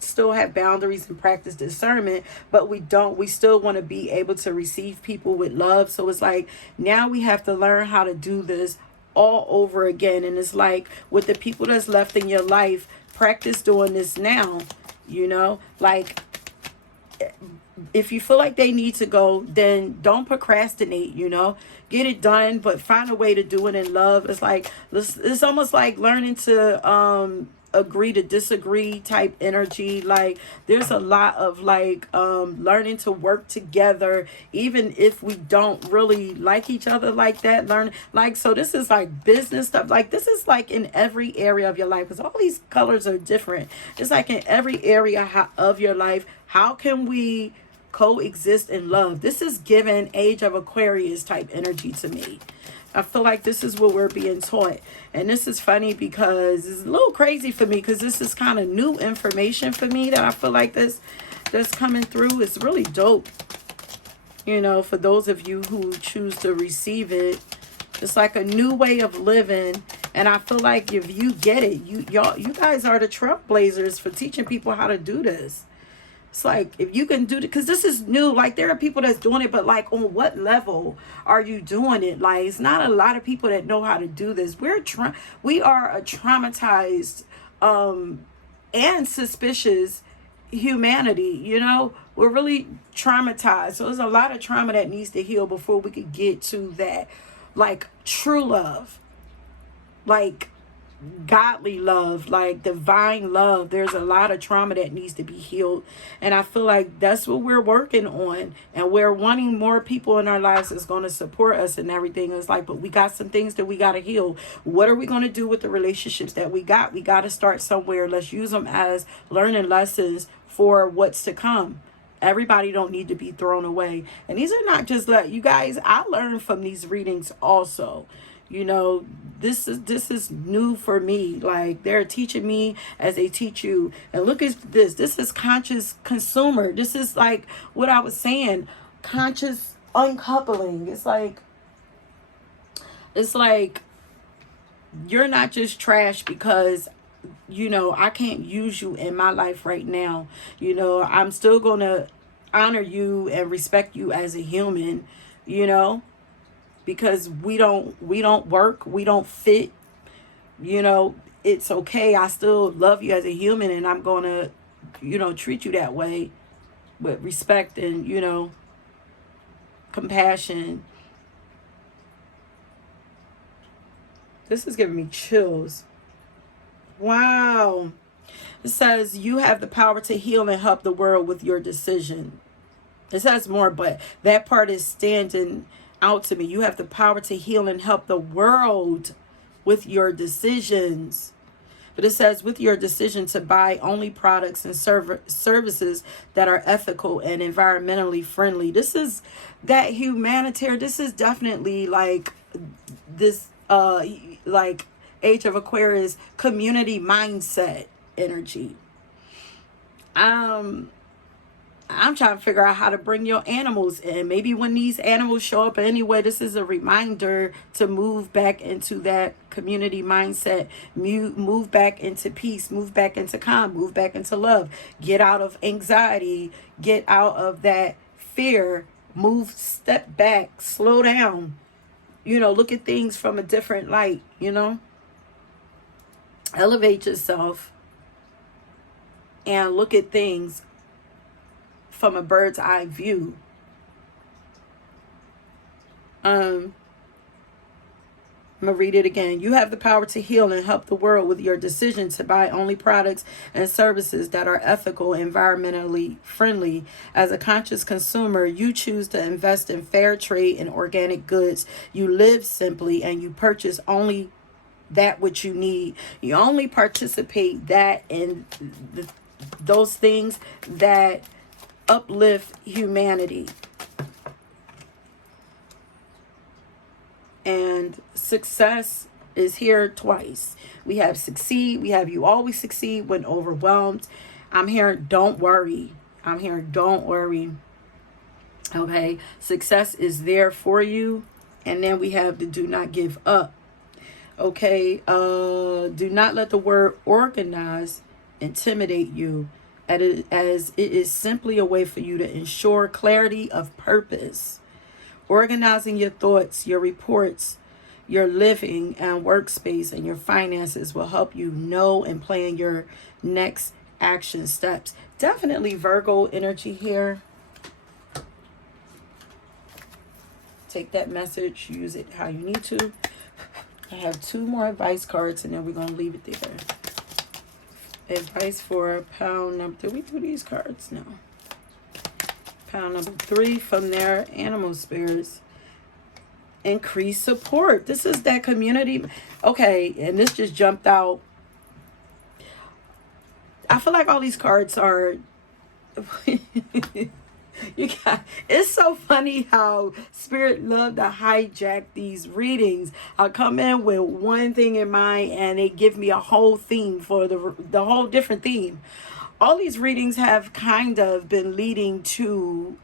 still have boundaries and practice discernment, but we still want to be able to receive people with love. So it's like now we have to learn how to do this all over again. And it's like with the people that's left in your life, practice doing this now. Like if you feel like they need to go, then don't procrastinate, get it done, but find a way to do it in love. It's almost like learning to agree to disagree type energy. Like there's a lot of learning to work together, even if we don't really like each other like that. So this is like business stuff. Like this is like in every area of your life, because all these colors are different. It's like in every area of your life, how can we coexist in love? This is given Age of Aquarius type energy to me. I feel like this is what we're being taught. And this is funny because it's a little crazy for me, because this is kind of new information for me that I feel like that's coming through. It's really dope. For those of you who choose to receive it, it's like a new way of living. And I feel like if you get it, you guys are the trailblazers for teaching people how to do this. It's like, if you can do it, because this is new. Like, there are people that's doing it, but like, on what level are you doing it? Like, it's not a lot of people that know how to do this. We are a traumatized and suspicious humanity. We're really traumatized. So there's a lot of trauma that needs to heal before we could get to that, like, true love, like godly love, like divine love. There's a lot of trauma that needs to be healed, and I feel like that's what we're working on, and we're wanting more people in our lives that's going to support us and everything. It's like, but we got some things that we got to heal. What are we going to do with the relationships that we got to start somewhere. Let's use them as learning lessons for what's to come. Everybody don't need to be thrown away. And these are not just like, you guys, I learned from these readings also. This is new for me. Like, they're teaching me as they teach you. And look at this. This is conscious consumer. This is like what I was saying, conscious uncoupling. It's like you're not just trash because I can't use you in my life right now. I'm still gonna honor you and respect you as a human, because we don't work, we don't fit. It's okay. I still love you as a human, and I'm gonna treat you that way with respect and compassion. This is giving me chills. Wow. It says you have the power to heal and help the world with your decision. It says more, but that part is standing out to me. You have the power to heal and help the world with your decisions. But it says with your decision to buy only products and services that are ethical and environmentally friendly. This is that humanitarian. This is definitely like this like Age of Aquarius community mindset energy. I'm trying to figure out how to bring your animals in. Maybe when these animals show up anyway, this is a reminder to move back into that community mindset, move back into peace, move back into calm, move back into love, get out of anxiety, get out of that fear, step back, slow down, look at things from a different light, elevate yourself and look at things from a bird's eye view. I'm going to read it again. You have the power to heal and help the world with your decision to buy only products and services that are ethical, environmentally friendly. As a conscious consumer, you choose to invest in fair trade and organic goods. You live simply and you purchase only that which you need. You only participate that in those things that uplift humanity. And success is here twice. We have succeed. We have you always succeed when overwhelmed. I'm hearing don't worry. I'm hearing don't worry. Okay. Success is there for you. And then we have the do not give up. Okay. Do not let the word organize intimidate you, as it is simply a way for you to ensure clarity of purpose. Organizing your thoughts, your reports, your living and workspace, and your finances will help you know and plan your next action steps. Definitely Virgo energy here. Take that message, use it how you need to. I have 2 more advice cards, and then we're going to leave it there. Advice for pound number 3. We do these cards now. Pound number 3 from their animal spirits. Increase support. This is that community. Okay, and this just jumped out. I feel like all these cards are it's so funny how spirit love to hijack these readings. I come in with one thing in mind and they give me a whole theme for the whole different theme. All these readings have kind of been leading to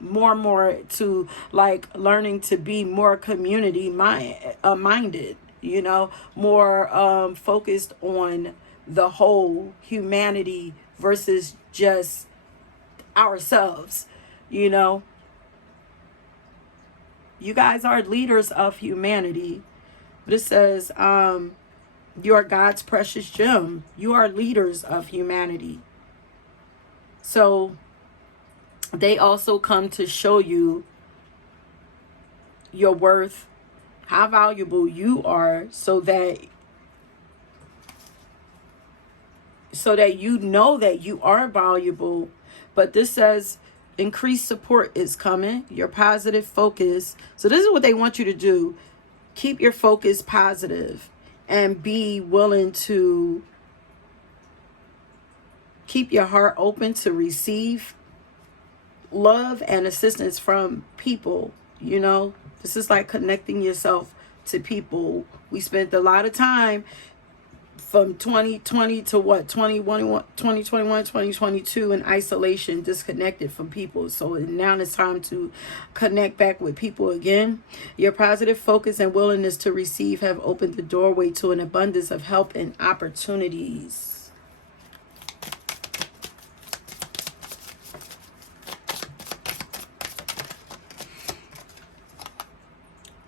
more and more to like learning to be more community minded, you know, more focused on the whole humanity versus just ourselves, you know. You guys are leaders of humanity. But it says, you are God's precious gem. You are leaders of humanity. So they also come to show you your worth, how valuable you are, so that you know that you are valuable. But this says increased support is coming, your positive focus. So this is what they want you to do. Keep your focus positive and be willing to keep your heart open to receive love and assistance from people. You know, this is like connecting yourself to people. We spent a lot of time from 2020 to 2022 in isolation, disconnected from people. So now it's time to connect back with people again. Your positive focus and willingness to receive have opened the doorway to an abundance of help and opportunities.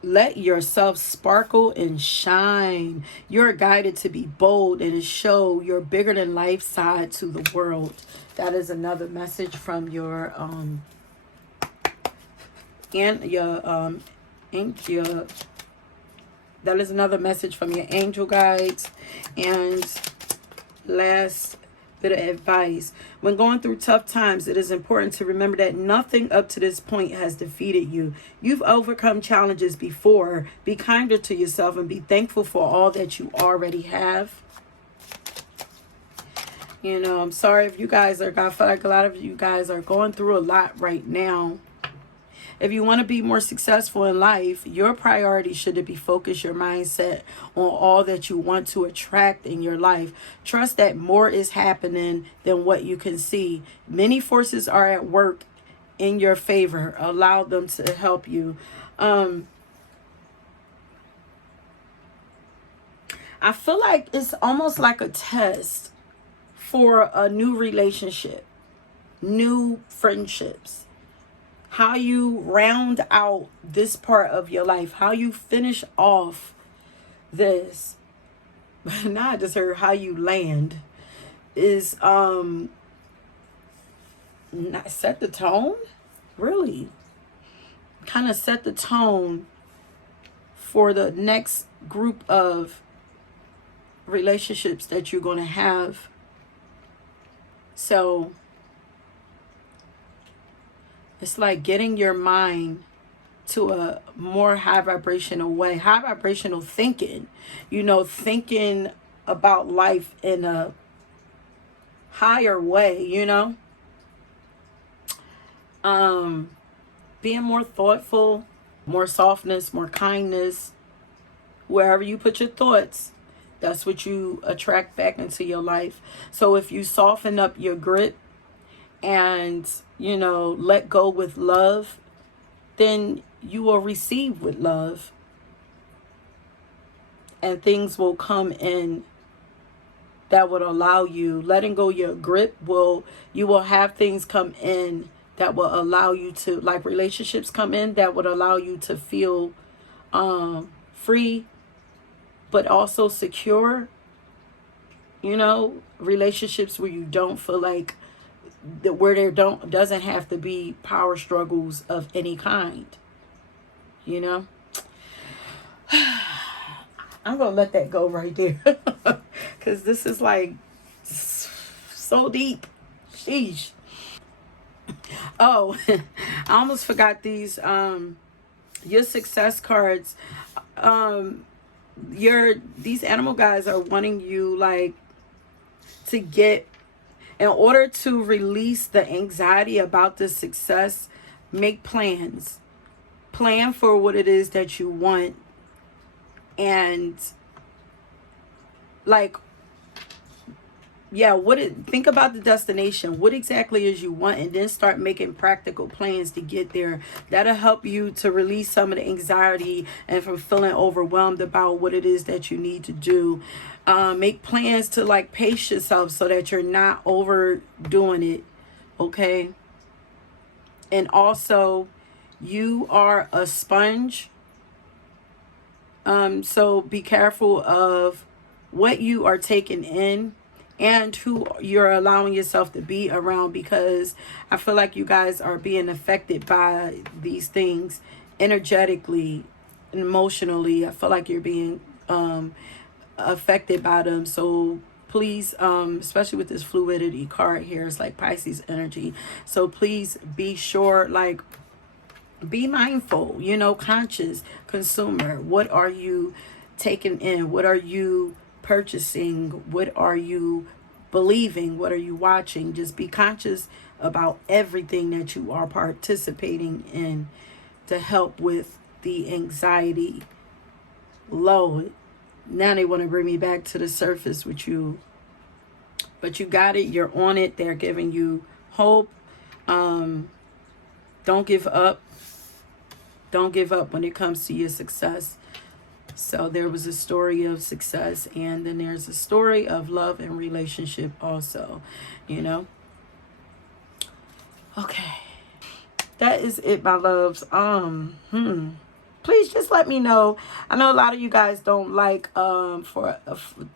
Let yourself sparkle and shine. You're guided to be bold and to show your bigger than life side to the world. That is another message from your that is another message from your angel guides. And last bit of advice: when going through tough times, it is important to remember that nothing up to this point has defeated you. You've overcome challenges before. Be kinder to yourself and be thankful for all that you already have. You know, I'm sorry if you guys I feel like a lot of you guys are going through a lot right now. If you want to be more successful in life, your priority should be focus your mindset on all that you want to attract in your life. Trust that more is happening than what you can see. Many forces are at work in your favor. Allow them to help you. I feel like it's almost like a test for a new relationship, new friendships. How you round out this part of your life, how you finish off this. Now I just heard how you land is not set the tone, really. Kind of set the tone for the next group of relationships that you're going to have. So it's like getting your mind to a more high vibrational way, high vibrational thinking, thinking about life in a higher way, being more thoughtful, more softness, more kindness. Wherever you put your thoughts, that's what you attract back into your life. So if you soften up your grip and, let go with love, then you will receive with love. And things will come in that would allow you, letting go your grip you will have things come in that will allow you to, like relationships come in that would allow you to feel free, but also secure. Relationships where you don't feel like where there doesn't have to be power struggles of any kind. I'm gonna let that go right there because this is like so deep. Sheesh. Oh, I almost forgot these your success cards. These animal guys are wanting you like to get, in order to release the anxiety about the success, make plans. Plan for what it is that you want. And like, think about the destination. What exactly is you want, and then start making practical plans to get there. That'll help you to release some of the anxiety and from feeling overwhelmed about what it is that you need to do. Make plans to like pace yourself so that you're not overdoing it. Okay. And also, you are a sponge. So be careful of what you are taking in and who you're allowing yourself to be around, because I feel like you guys are being affected by these things energetically and emotionally. I feel like you're being affected by them. So please, especially with this fluidity card here, it's like Pisces energy. So please be sure, like, be mindful, conscious consumer. What are you taking in? What are you purchasing? What are you believing? What are you watching? Just be conscious about everything that you are participating in to help with the anxiety. Lord, now they want to bring me back to the surface with you. But you got it. You're on it. They're giving you hope. Don't give up. Don't give up when it comes to your success. So there was a story of success, and then there's a story of love and relationship also, Okay. That is it, my loves. Please just let me know. I know a lot of you guys don't like to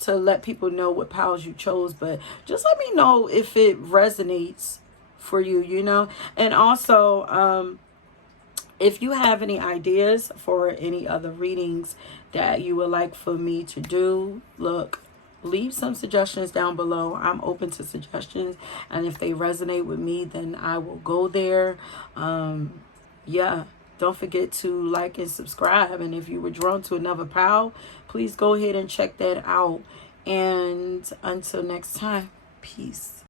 let people know what piles you chose, but just let me know if it resonates for you, And also, if you have any ideas for any other readings that you would like for me to do, leave some suggestions down below. I'm open to suggestions, and if they resonate with me, then I will go there. Don't forget to like and subscribe, and if you were drawn to another pile, please go ahead and check that out. And until next time, peace.